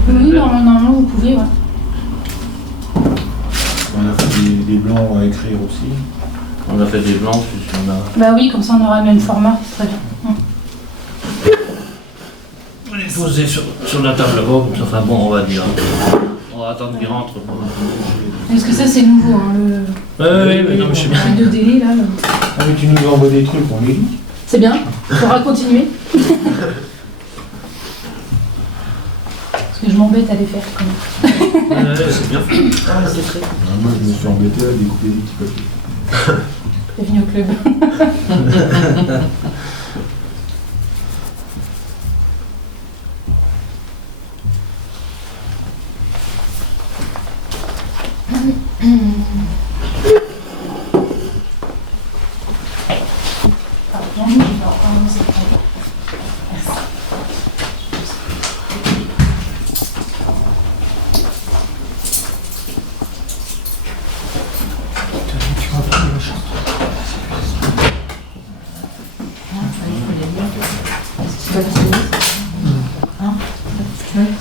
Oui, normalement, vous pouvez, ouais. On a fait des blancs à écrire aussi. On a fait des blancs, puis on a. Bah oui, comme ça on aura le même format, c'est très bien. On les posé sur la table là-bas, comme ça, enfin bon, on va dire. On va attendre qu'ils rentrent. Parce que ça c'est nouveau, hein, Oui, non, mais je sais bien. le délai là. Ah mais tu nous envoies des trucs, on les lit. C'est bien, il faudra continuer. Parce que je m'embête à les faire quand même. C'est bien fait. Ah, c'est très cool. Moi je me suis embêté à découper des petits papiers. Bienvenue au club.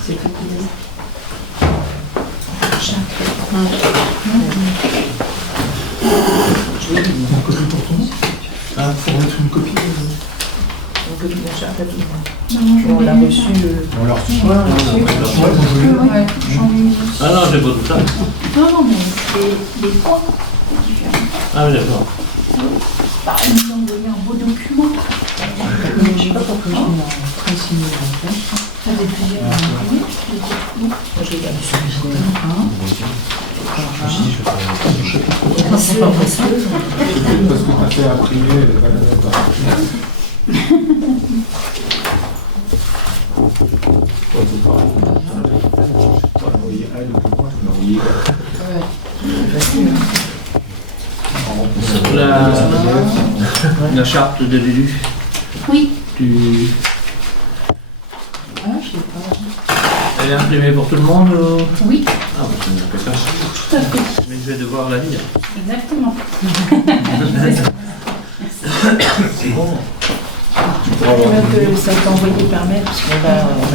C'est tout cool. Une copie pour tout le monde. Ah, faut mettre une copie. Une copie de chaque papier. On l'a reçu. On l'a reçu. Ouais, on l'a reçu. Ouais, j'en ai mis. Ah non, j'ai pas tout ça. Non, mais c'est les points différents. Ah oui, d'accord. Bah, ils nous ont envoyé un beau document. Je sais pas pourquoi je l'ai transmis en fait. Ça fait plusieurs années. Moi, je l'ai gardé sur le Parce que t'as fait imprimer les valeurs. La charte de l'élu. Oui. Ah, je sais pas. Elle est imprimée pour tout le monde ou... Oui, Ah, bah, c'est mieux que ça. tout à fait. Mais je vais devoir la lire. Exactement. C'est bon. Ça a été envoyé par mail, parce qu'on a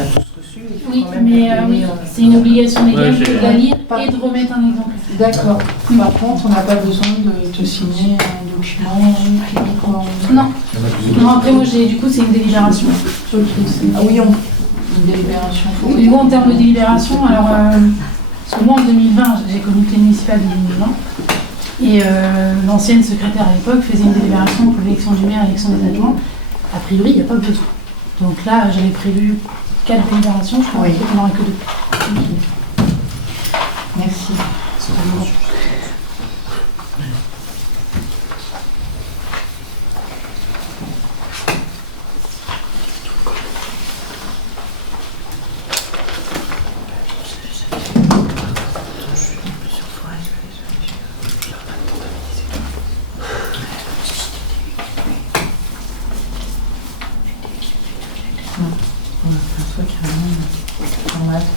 tous reçu. Il faut Oui, quand même mais imprimer, c'est une obligation légale Ouais, de la lire et de remettre un exemplaire. D'accord. Par contre, on n'a pas besoin de te signer un document cliniquement. Non. Non, après moi du coup c'est une délibération. Ah oui, Une délibération. Du coup en termes de délibération, alors parce que moi en 2020 j'ai connu le municipal de 2020 et l'ancienne secrétaire à l'époque faisait une délibération pour l'élection du maire et l'élection des adjoints. A priori il n'y a pas besoin. Donc là j'avais prévu 4 délibérations, je crois qu'il n'y en aura que 2. Merci. On va faire ça carrément. On va à 3.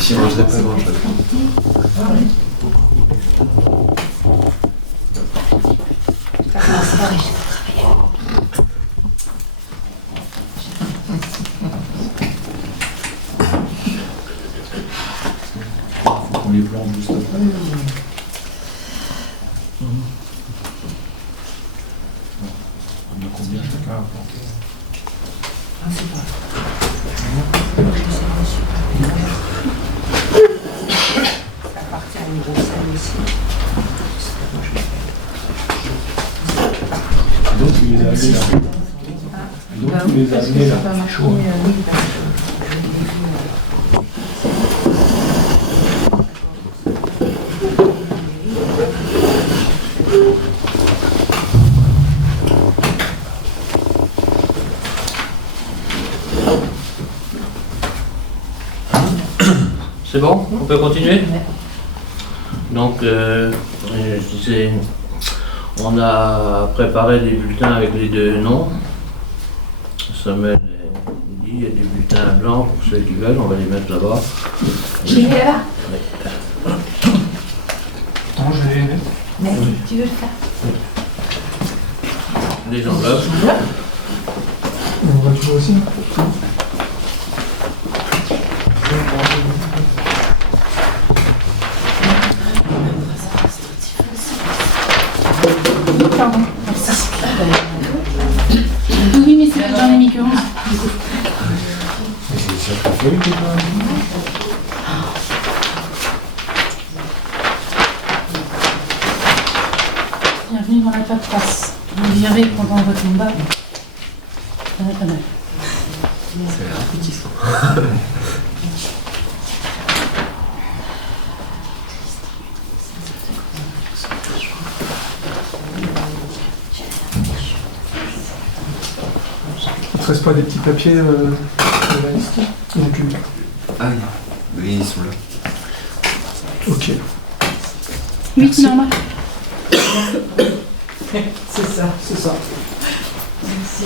Si moi je n'ai pas grand chose. On les plante juste après. On a combien chacun à planter? Donc tu les as amenés là. Donc tu les as amenés là. Chaud. C'est bon? On peut continuer? Donc, je disais, on a préparé des bulletins avec les deux noms. Samuel et Lydie, il y a des bulletins blancs pour ceux qui veulent, on va les mettre là-bas. Je les mets là-bas. Attends, je vais... Mais tu veux le faire? Les enveloppes. On va toujours aussi. Pardon, merci. Oui, mais c'est j'en ai mis que 11. Bienvenue dans la paperasse. Vous virez pendant votre mandat. Ça va pas mal. C'est appétissant. Il ne te reste pas des petits papiers de la liste? Donc, Ah oui, ils sont là. ok. 8 normal. C'est ça. C'est ça. Merci.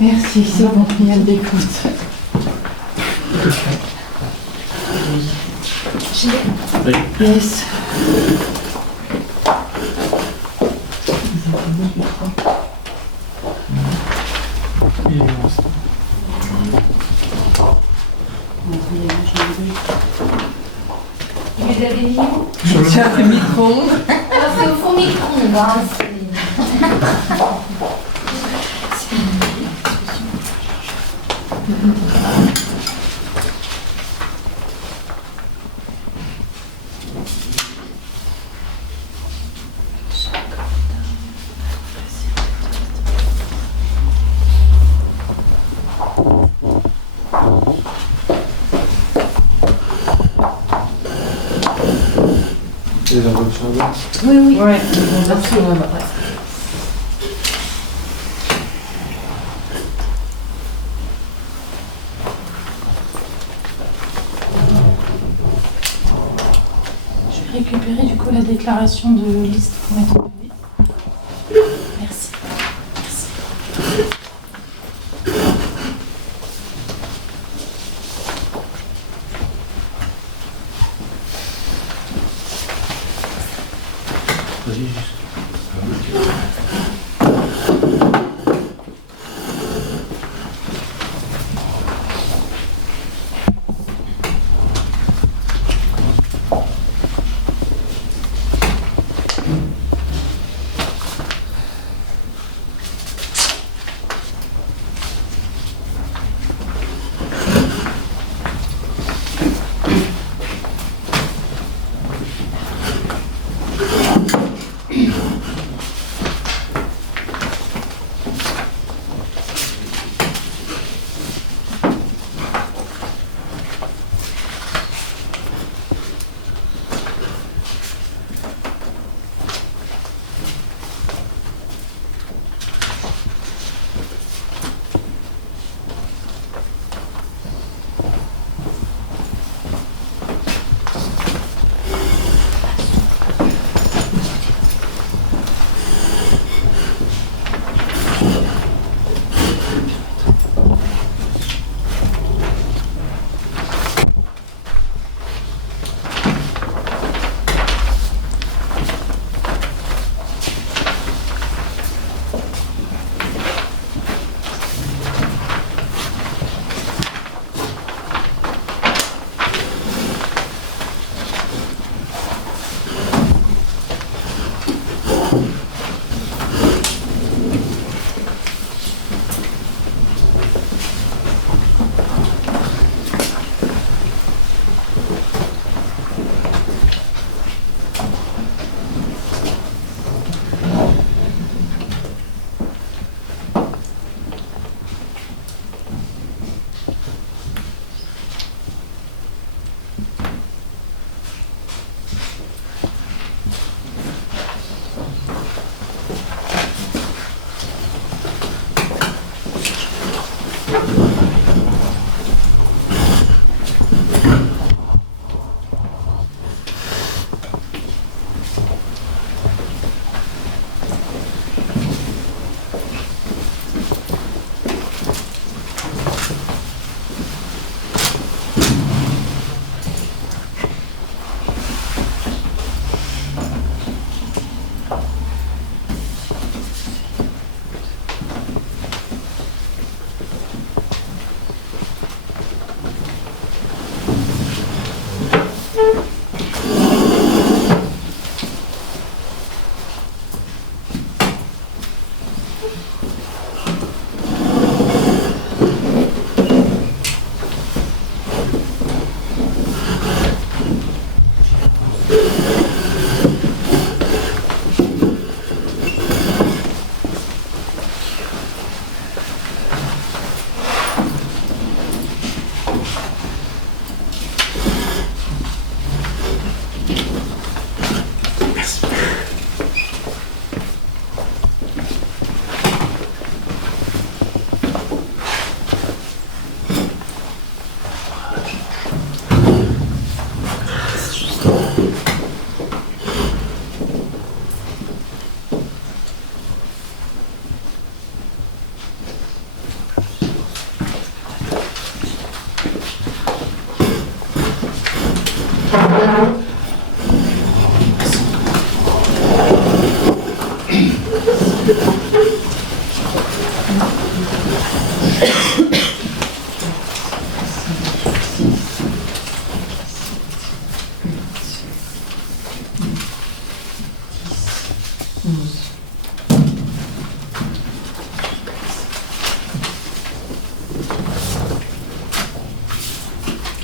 Merci, c'est bon, il y a d'écoute. Oui. Yes. Et, Vous avez mis où? Tiens, le micro-ondes. Alors c'est au fond micro-ondes, hein, c'est- Les enveloppes sont là. Oui, oui. Ouais, on va retrouver après. Je vais récupérer du coup la déclaration de liste pour mettre en PV. Merci. Merci. Vas-y, juste.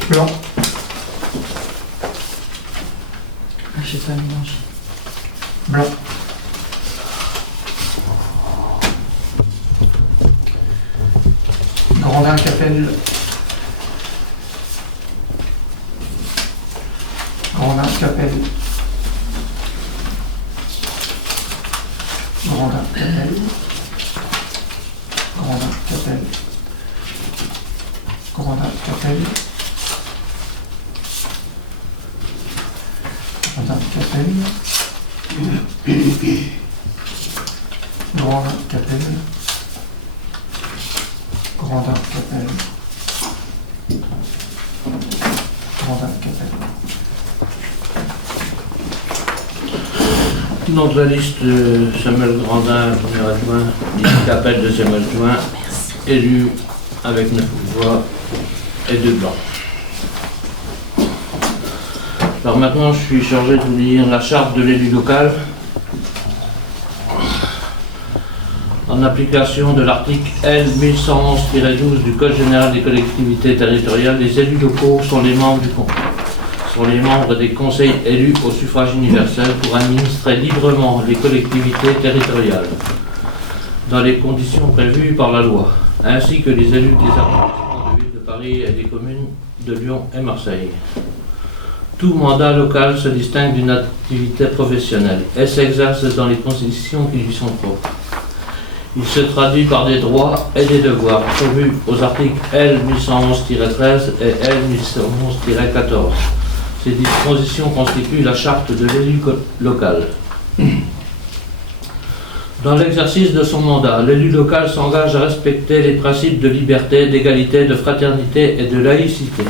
Blanc. Ah, j'ai pas mélangé. Blanc. Grandin Capelle. Grandin Capelle. Grandin Capelle. Grandin Capelle. Grandin Capelle. Grandin Capelle. Grandin Capelle. Grandin Capelle. Grandin Capelle. Nom de la liste, Samuel Grandin, premier adjoint, Lise Capelle, deuxième adjoint, élu avec 9 voix et 2 blancs. Alors maintenant, je suis chargé de vous lire la charte de l'élu local. En application de l'article L 1111-12 du Code général des collectivités territoriales, les élus locaux sont les membres des conseils élus au suffrage universel pour administrer librement les collectivités territoriales, dans les conditions prévues par la loi, ainsi que les élus des arrondissements de Ville de Paris et des communes de Lyon et Marseille. Tout mandat local se distingue d'une activité professionnelle et s'exerce dans les conditions qui lui sont propres. Il se traduit par des droits et des devoirs prévus aux articles L 1111-13 et L 1111-14. Ces dispositions constituent la charte de l'élu local. Dans l'exercice de son mandat, l'élu local s'engage à respecter les principes de liberté, d'égalité, de fraternité et de laïcité,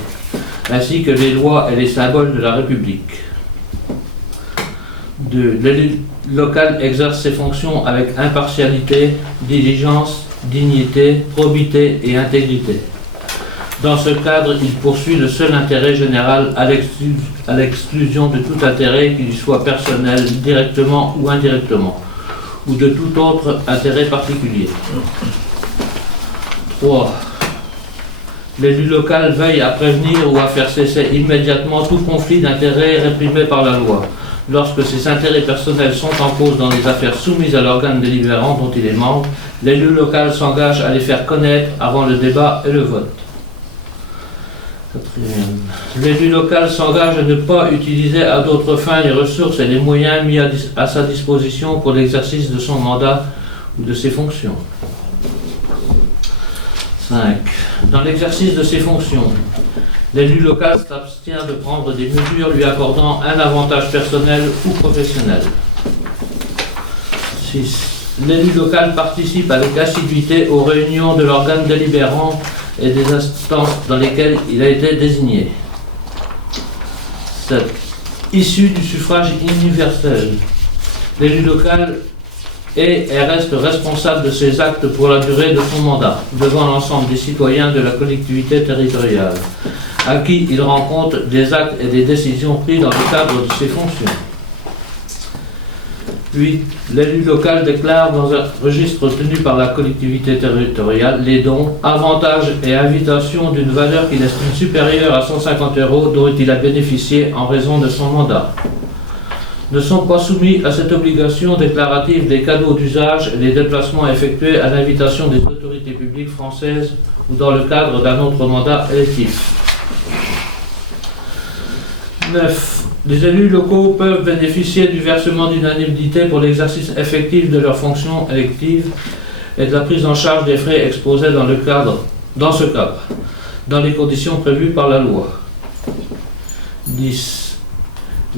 ainsi que les lois et les symboles de la République. L'élu local exerce ses fonctions avec impartialité, diligence, dignité, probité et intégrité. Dans ce cadre, il poursuit le seul intérêt général à l'exclusion de tout intérêt qui lui soit personnel, directement ou indirectement, ou de tout autre intérêt particulier. 3. L'élu local veille à prévenir ou à faire cesser immédiatement tout conflit d'intérêts réprimé par la loi. Lorsque ses intérêts personnels sont en cause dans les affaires soumises à l'organe délibérant dont il est membre, l'élu local s'engage à les faire connaître avant le débat et le vote. 4. L'élu local s'engage à ne pas utiliser à d'autres fins les ressources et les moyens mis à sa disposition pour l'exercice de son mandat ou de ses fonctions. 5. Dans l'exercice de ses fonctions, l'élu local s'abstient de prendre des mesures lui accordant un avantage personnel ou professionnel. 6. L'élu local participe avec assiduité aux réunions de l'organe délibérant et des instances dans lesquelles il a été désigné. 7. Issu du suffrage universel, l'élu local est et reste responsable de ses actes pour la durée de son mandat, devant l'ensemble des citoyens de la collectivité territoriale, à qui il rend compte des actes et des décisions prises dans le cadre de ses fonctions. 8. L'élu local déclare dans un registre tenu par la collectivité territoriale les dons, avantages et invitations d'une valeur qu'il estime supérieure à 150 € dont il a bénéficié en raison de son mandat. Ne sont pas soumis à cette obligation déclarative les cadeaux d'usage et les déplacements effectués à l'invitation des autorités publiques françaises ou dans le cadre d'un autre mandat électif. 9. Les élus locaux peuvent bénéficier du versement d'une indemnité pour l'exercice effectif de leurs fonctions électives et de la prise en charge des frais exposés dans ce cadre, dans les conditions prévues par la loi. 10.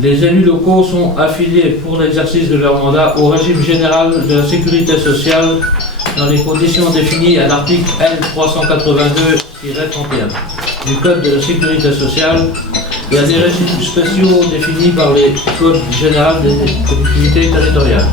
Les élus locaux sont affiliés pour l'exercice de leur mandat au régime général de la sécurité sociale dans les conditions définies à l'article L 382-31 du Code de la sécurité sociale Il y a des régimes spéciaux définis par les codes généraux des collectivités territoriales.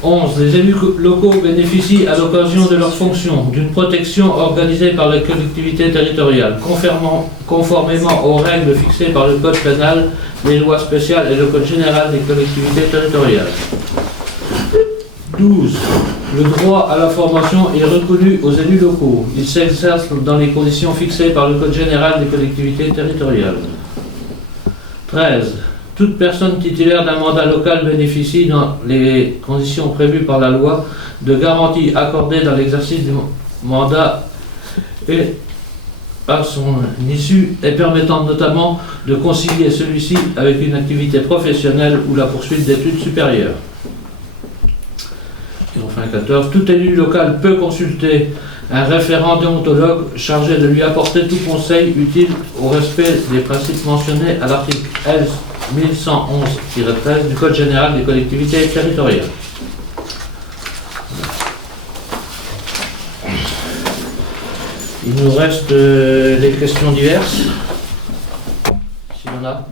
11. Les élus locaux bénéficient à l'occasion de leurs fonctions d'une protection organisée par les collectivités territoriales, conformément aux règles fixées par le code pénal, les lois spéciales et le code général des collectivités territoriales. 12. Le droit à la formation est reconnu aux élus locaux. Il s'exerce dans les conditions fixées par le code général des collectivités territoriales. 13. Toute personne titulaire d'un mandat local bénéficie, dans les conditions prévues par la loi, de garanties accordées dans l'exercice du mandat et par son issue, et permettant notamment de concilier celui-ci avec une activité professionnelle ou la poursuite d'études supérieures. Et enfin 14. Tout élu local peut consulter un référent déontologue chargé de lui apporter tout conseil utile au respect des principes mentionnés à l'article L. 1111-13 du Code général des collectivités territoriales. Il nous reste les questions diverses, s'il y en a.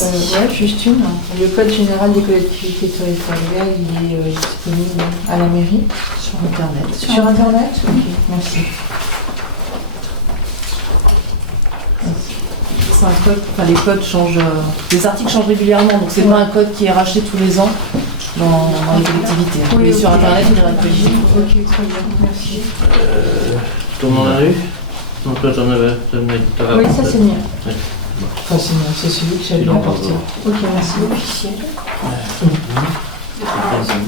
Ouais, juste une. Le Code général des collectivités territoriales, il est disponible à la mairie. Sur Internet. Sur Internet. Ok, merci. C'est un code, enfin les codes changent, les articles changent régulièrement, donc c'est pas un code qui est racheté tous les ans dans les collectivités. Oui, Mais ok. sur Internet, il est actualisé. Ok, très bien, merci. Tout le monde en a eu? Non, toi t'en avais. Oui, ça c'est mieux. Oui. Enfin, c'est celui que j'avais apporté. Ok, merci. Officiel.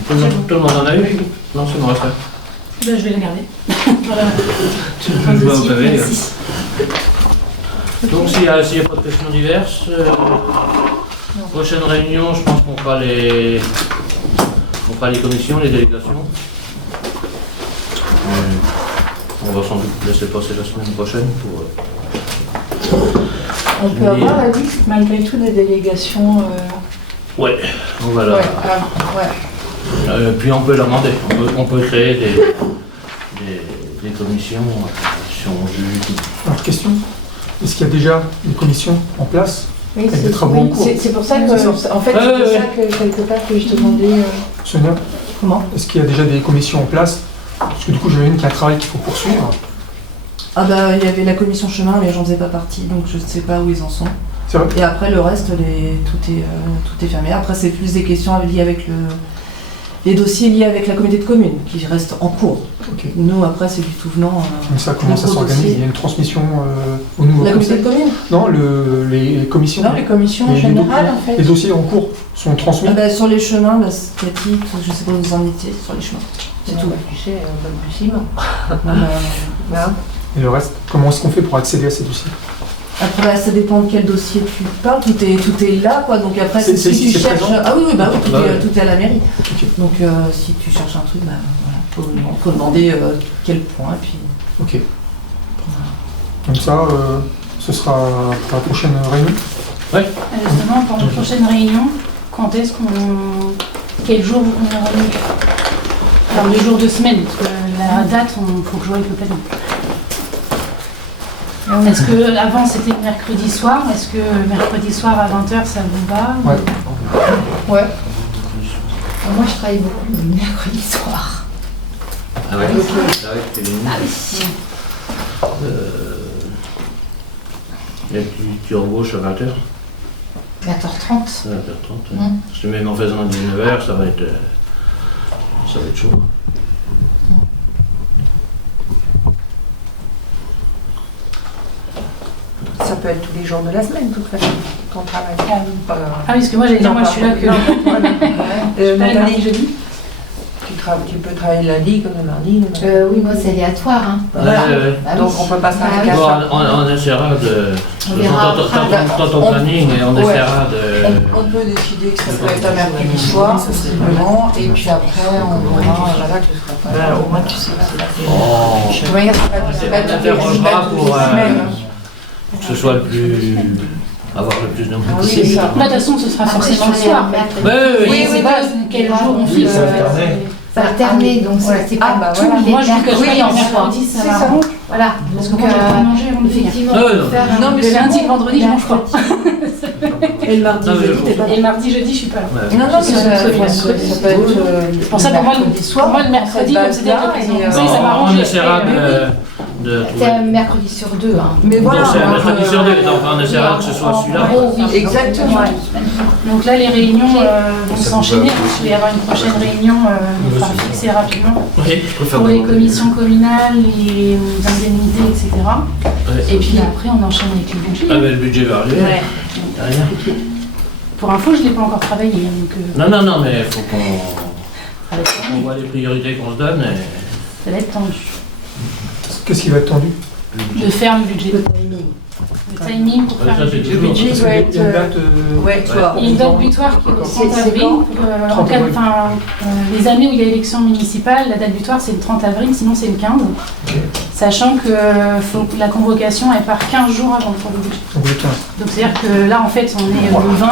Tout le monde en a eu? Non, c'est moi ça. Ben, je vais la garder. Voilà. Tu le vois au pavé. Donc s'il n'y a pas de questions diverses, prochaine réunion, je pense qu'on fera les commissions, les délégations. On va sans doute laisser passer la semaine prochaine pour... On peut avoir la liste malgré tout des délégations. Ouais, on va la... Ouais, ouais. Puis on peut l'amender, on peut créer des commissions si on juge. Alors, question, est-ce qu'il y a déjà une commission en place Oui, avec des travaux en cours? c'est pour ça que, en fait, c'est pour ça que quelque part que je te demandais. Sonia, Comment? est-ce qu'il y a déjà des commissions en place? Parce que du coup, j'imagine qu'il y a un travail qu'il faut poursuivre. Ah bah il y avait la commission chemin, mais j'en faisais pas partie, donc je sais pas où ils en sont. C'est vrai? Et après le reste, tout est fermé. Après c'est plus des questions liées avec les dossiers liés avec la communauté de communes qui restent en cours. Ok. Nous après c'est du tout venant. Mais ça, comment ça gros s'organise? dossiers. Il y a une transmission au nouveau La communauté conseil? de communes? Non, les commissions. Non, les commissions Les générales documents, en fait. Les dossiers en cours sont transmis. Ah bah, sur les chemins, bah, Cathy, je sais pas où vous en étiez sur les chemins. C'est tout. Tu sais, comme du ciment. Voilà. Et le reste, comment est-ce qu'on fait pour accéder à ces dossiers? Après, bah, ça dépend de quel dossier tu parles. Tout est là, quoi. Donc après, C'est si ici, tu c'est cherches. présent. Ah oui, oui, bah oui, Bah ouais. tout est à la mairie. Ok. Donc si tu cherches un truc, bah voilà, faut demander quel point, et puis. Ok. Comme ça, ce sera pour la prochaine réunion. Justement, pour la prochaine réunion, quand est-ce qu'on... Quel jour vous conviendra mieux? Alors les jours de semaine, parce que la date, il faut que je vois avec le planning. Est-ce que avant c'était mercredi soir? Est-ce que mercredi soir à 20h ça vous va? Ouais. Ouais. Moi je travaille beaucoup le mercredi soir. Ah ouais, c'est vrai que c'est une... Ah oui. Et tu embauches à 20h? 20h30. À 20h30. Parce que même en faisant à 19h, ça va être chaud. Ça peut être tous les jours de la semaine, de toute façon, qu'on travaille. Ah oui, parce que moi j'allais dire, moi je suis là que... Nathalie, jeudi. Tu peux travailler lundi comme le mardi. Oui, moi c'est aléatoire. Hein. Voilà. Donc on peut pas se faire Bon, on essaiera de... On verra dans ton planning, et on essaiera de... On peut décider que ça peut être un mercredi soir, possiblement, et puis après on verra. Voilà, que ce sera pas. Au moins tu sais pas. On interrogera pour que ce soit le plus avoir le plus de monde Ah oui, possible. c'est ça. De toute façon, ce sera Après, forcément le je connais soir. un maître. Ouais, Oui, c'est pas quel jour on fixe. ça alternait. Ça alternait, donc c'est Ah, pas bah tous voilà. les Moi, je dis que je mercredis vais en en soir. mercredi, ça C'est va. ça. Voilà, Parce que donc moi, j'ai pas mangé avant de venir. effectivement, Ah ouais, non. faire Non, mais Le c'est lundi, bon. le vendredi, je mange pas. Et le mardi, Non, mais jeudi, je t'es pas Et le mardi, jeudi, je suis pas là. Ouais. Non, non, mais C'est ça mercredi, peut être. Pour ça, pour moi, mercredi soir, pour moi, le mercredi, comme c'était là, présent. et, Ça, ça On m'arrangeait. essaiera Mais de C'est trouver. un mercredi sur deux. Hein. Mais voilà. Donc c'est un alors, mercredi sur deux, donc on essaiera que ce soit celui-là. En gros, oui. Exactement. Ouais. Donc là, les réunions vont Ça s'enchaîner. vous va Il va y avoir une prochaine réunion, il va falloir fixer rapidement. Oui. Je préfère Pour les demander. commissions communales, les indemnités, etc. Ouais. Et puis après, on enchaîne avec les budgets. Ah ben le budget va arriver. Ouais. Rien. Pour info, je ne l'ai pas encore travaillé. Donc, Non, mais il faut qu'on ça va être on tendu. voit les priorités qu'on se donne. Et... Ça va être tendu. Qu'est-ce qui va être tendu? De faire le budget. Le timing pour Ouais, faire ça, le c'est budget. toujours. budget Parce doit qu'il y a être. une date. Ouais, tu vois. Il y a une date butoir qui est le 30 C'est avril. quand En 30 cas de- avril. les années où il y a élection municipale, la date butoir c'est le 30 avril, sinon c'est le 15. Sachant que faut que la convocation elle part 15 jours avant pour le budget. Donc, le 15. Donc c'est-à-dire que là en fait on est le 20.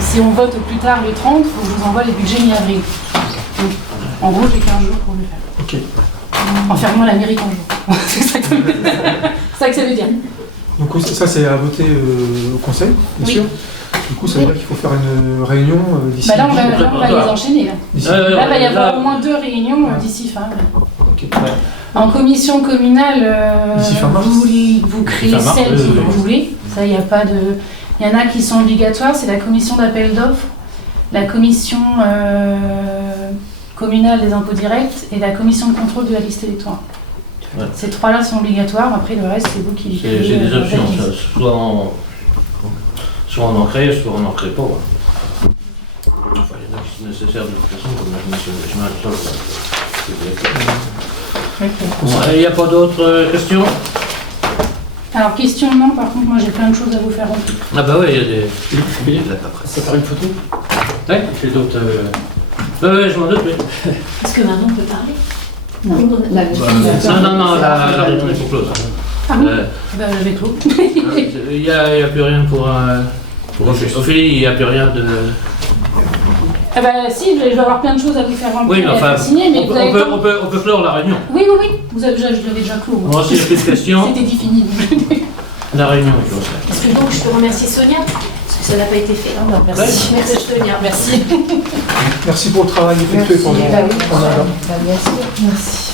Si on vote au plus tard le 30, il faut que je vous envoie les budgets mi-avril. Donc en gros j'ai 15 jours pour le faire. Ok. Enfermement la mairie 15 jours. C'est ça que ça veut dire. Donc ça c'est à voter au conseil, bien Oui. sûr. Du coup ça veut dire qu'il faut faire une réunion d'ici. Bah là on va préparatoire. les enchaîner. Là, d'ici- là il va y avoir là- au moins 2 réunions d'ici fin avril. Ok. En commission communale, D'ici fin mars. vous créez Fin mars, celle oui, que oui. vous voulez. Ça, il n'y a pas de. Il y en a qui sont obligatoires, c'est la commission d'appel d'offres, la commission communale des impôts directs et la commission de contrôle de la liste électorale. Ouais. Ces trois-là sont obligatoires, après le reste, c'est vous qui les C'est créez, des options, validez. ça. Soit on en crée, soit on n'en crée pas. Enfin, il y en a qui sont nécessaires de toute façon, comme la commission régionale, tout ça. Bon, il n'y a pas d'autres questions? Alors, question non, par contre, moi j'ai plein de choses à vous faire remplir. Ah bah oui, il y a des... Ça faire une photo? Ouais, j'ai d'autres... Ouais, je m'en doute, oui. Est-ce que maintenant on peut parler? Non. Non, la réunion est pour close. Ah bon Bah, avec l'eau. Il n'y a plus rien pour Ophélie, il n'y a plus rien de... Ah bah si, je vais avoir plein de choses à vous faire remplir Oui, mais et à enfin, faire signer, mais on vous peut, avez on le peut, temps. on peut, on peut clore la réunion. Oui, je l'avais déjà clos. Moi aussi, j'ai plus de questions. C'était dit fini. La réunion est close. Est-ce que donc je peux remercier Sonia? Parce que ça n'a pas été fait. Non, merci. Merci Sonia. Merci. Merci pour le travail effectué pendant Bah oui. pendant un an. Bah, bien sûr. Merci.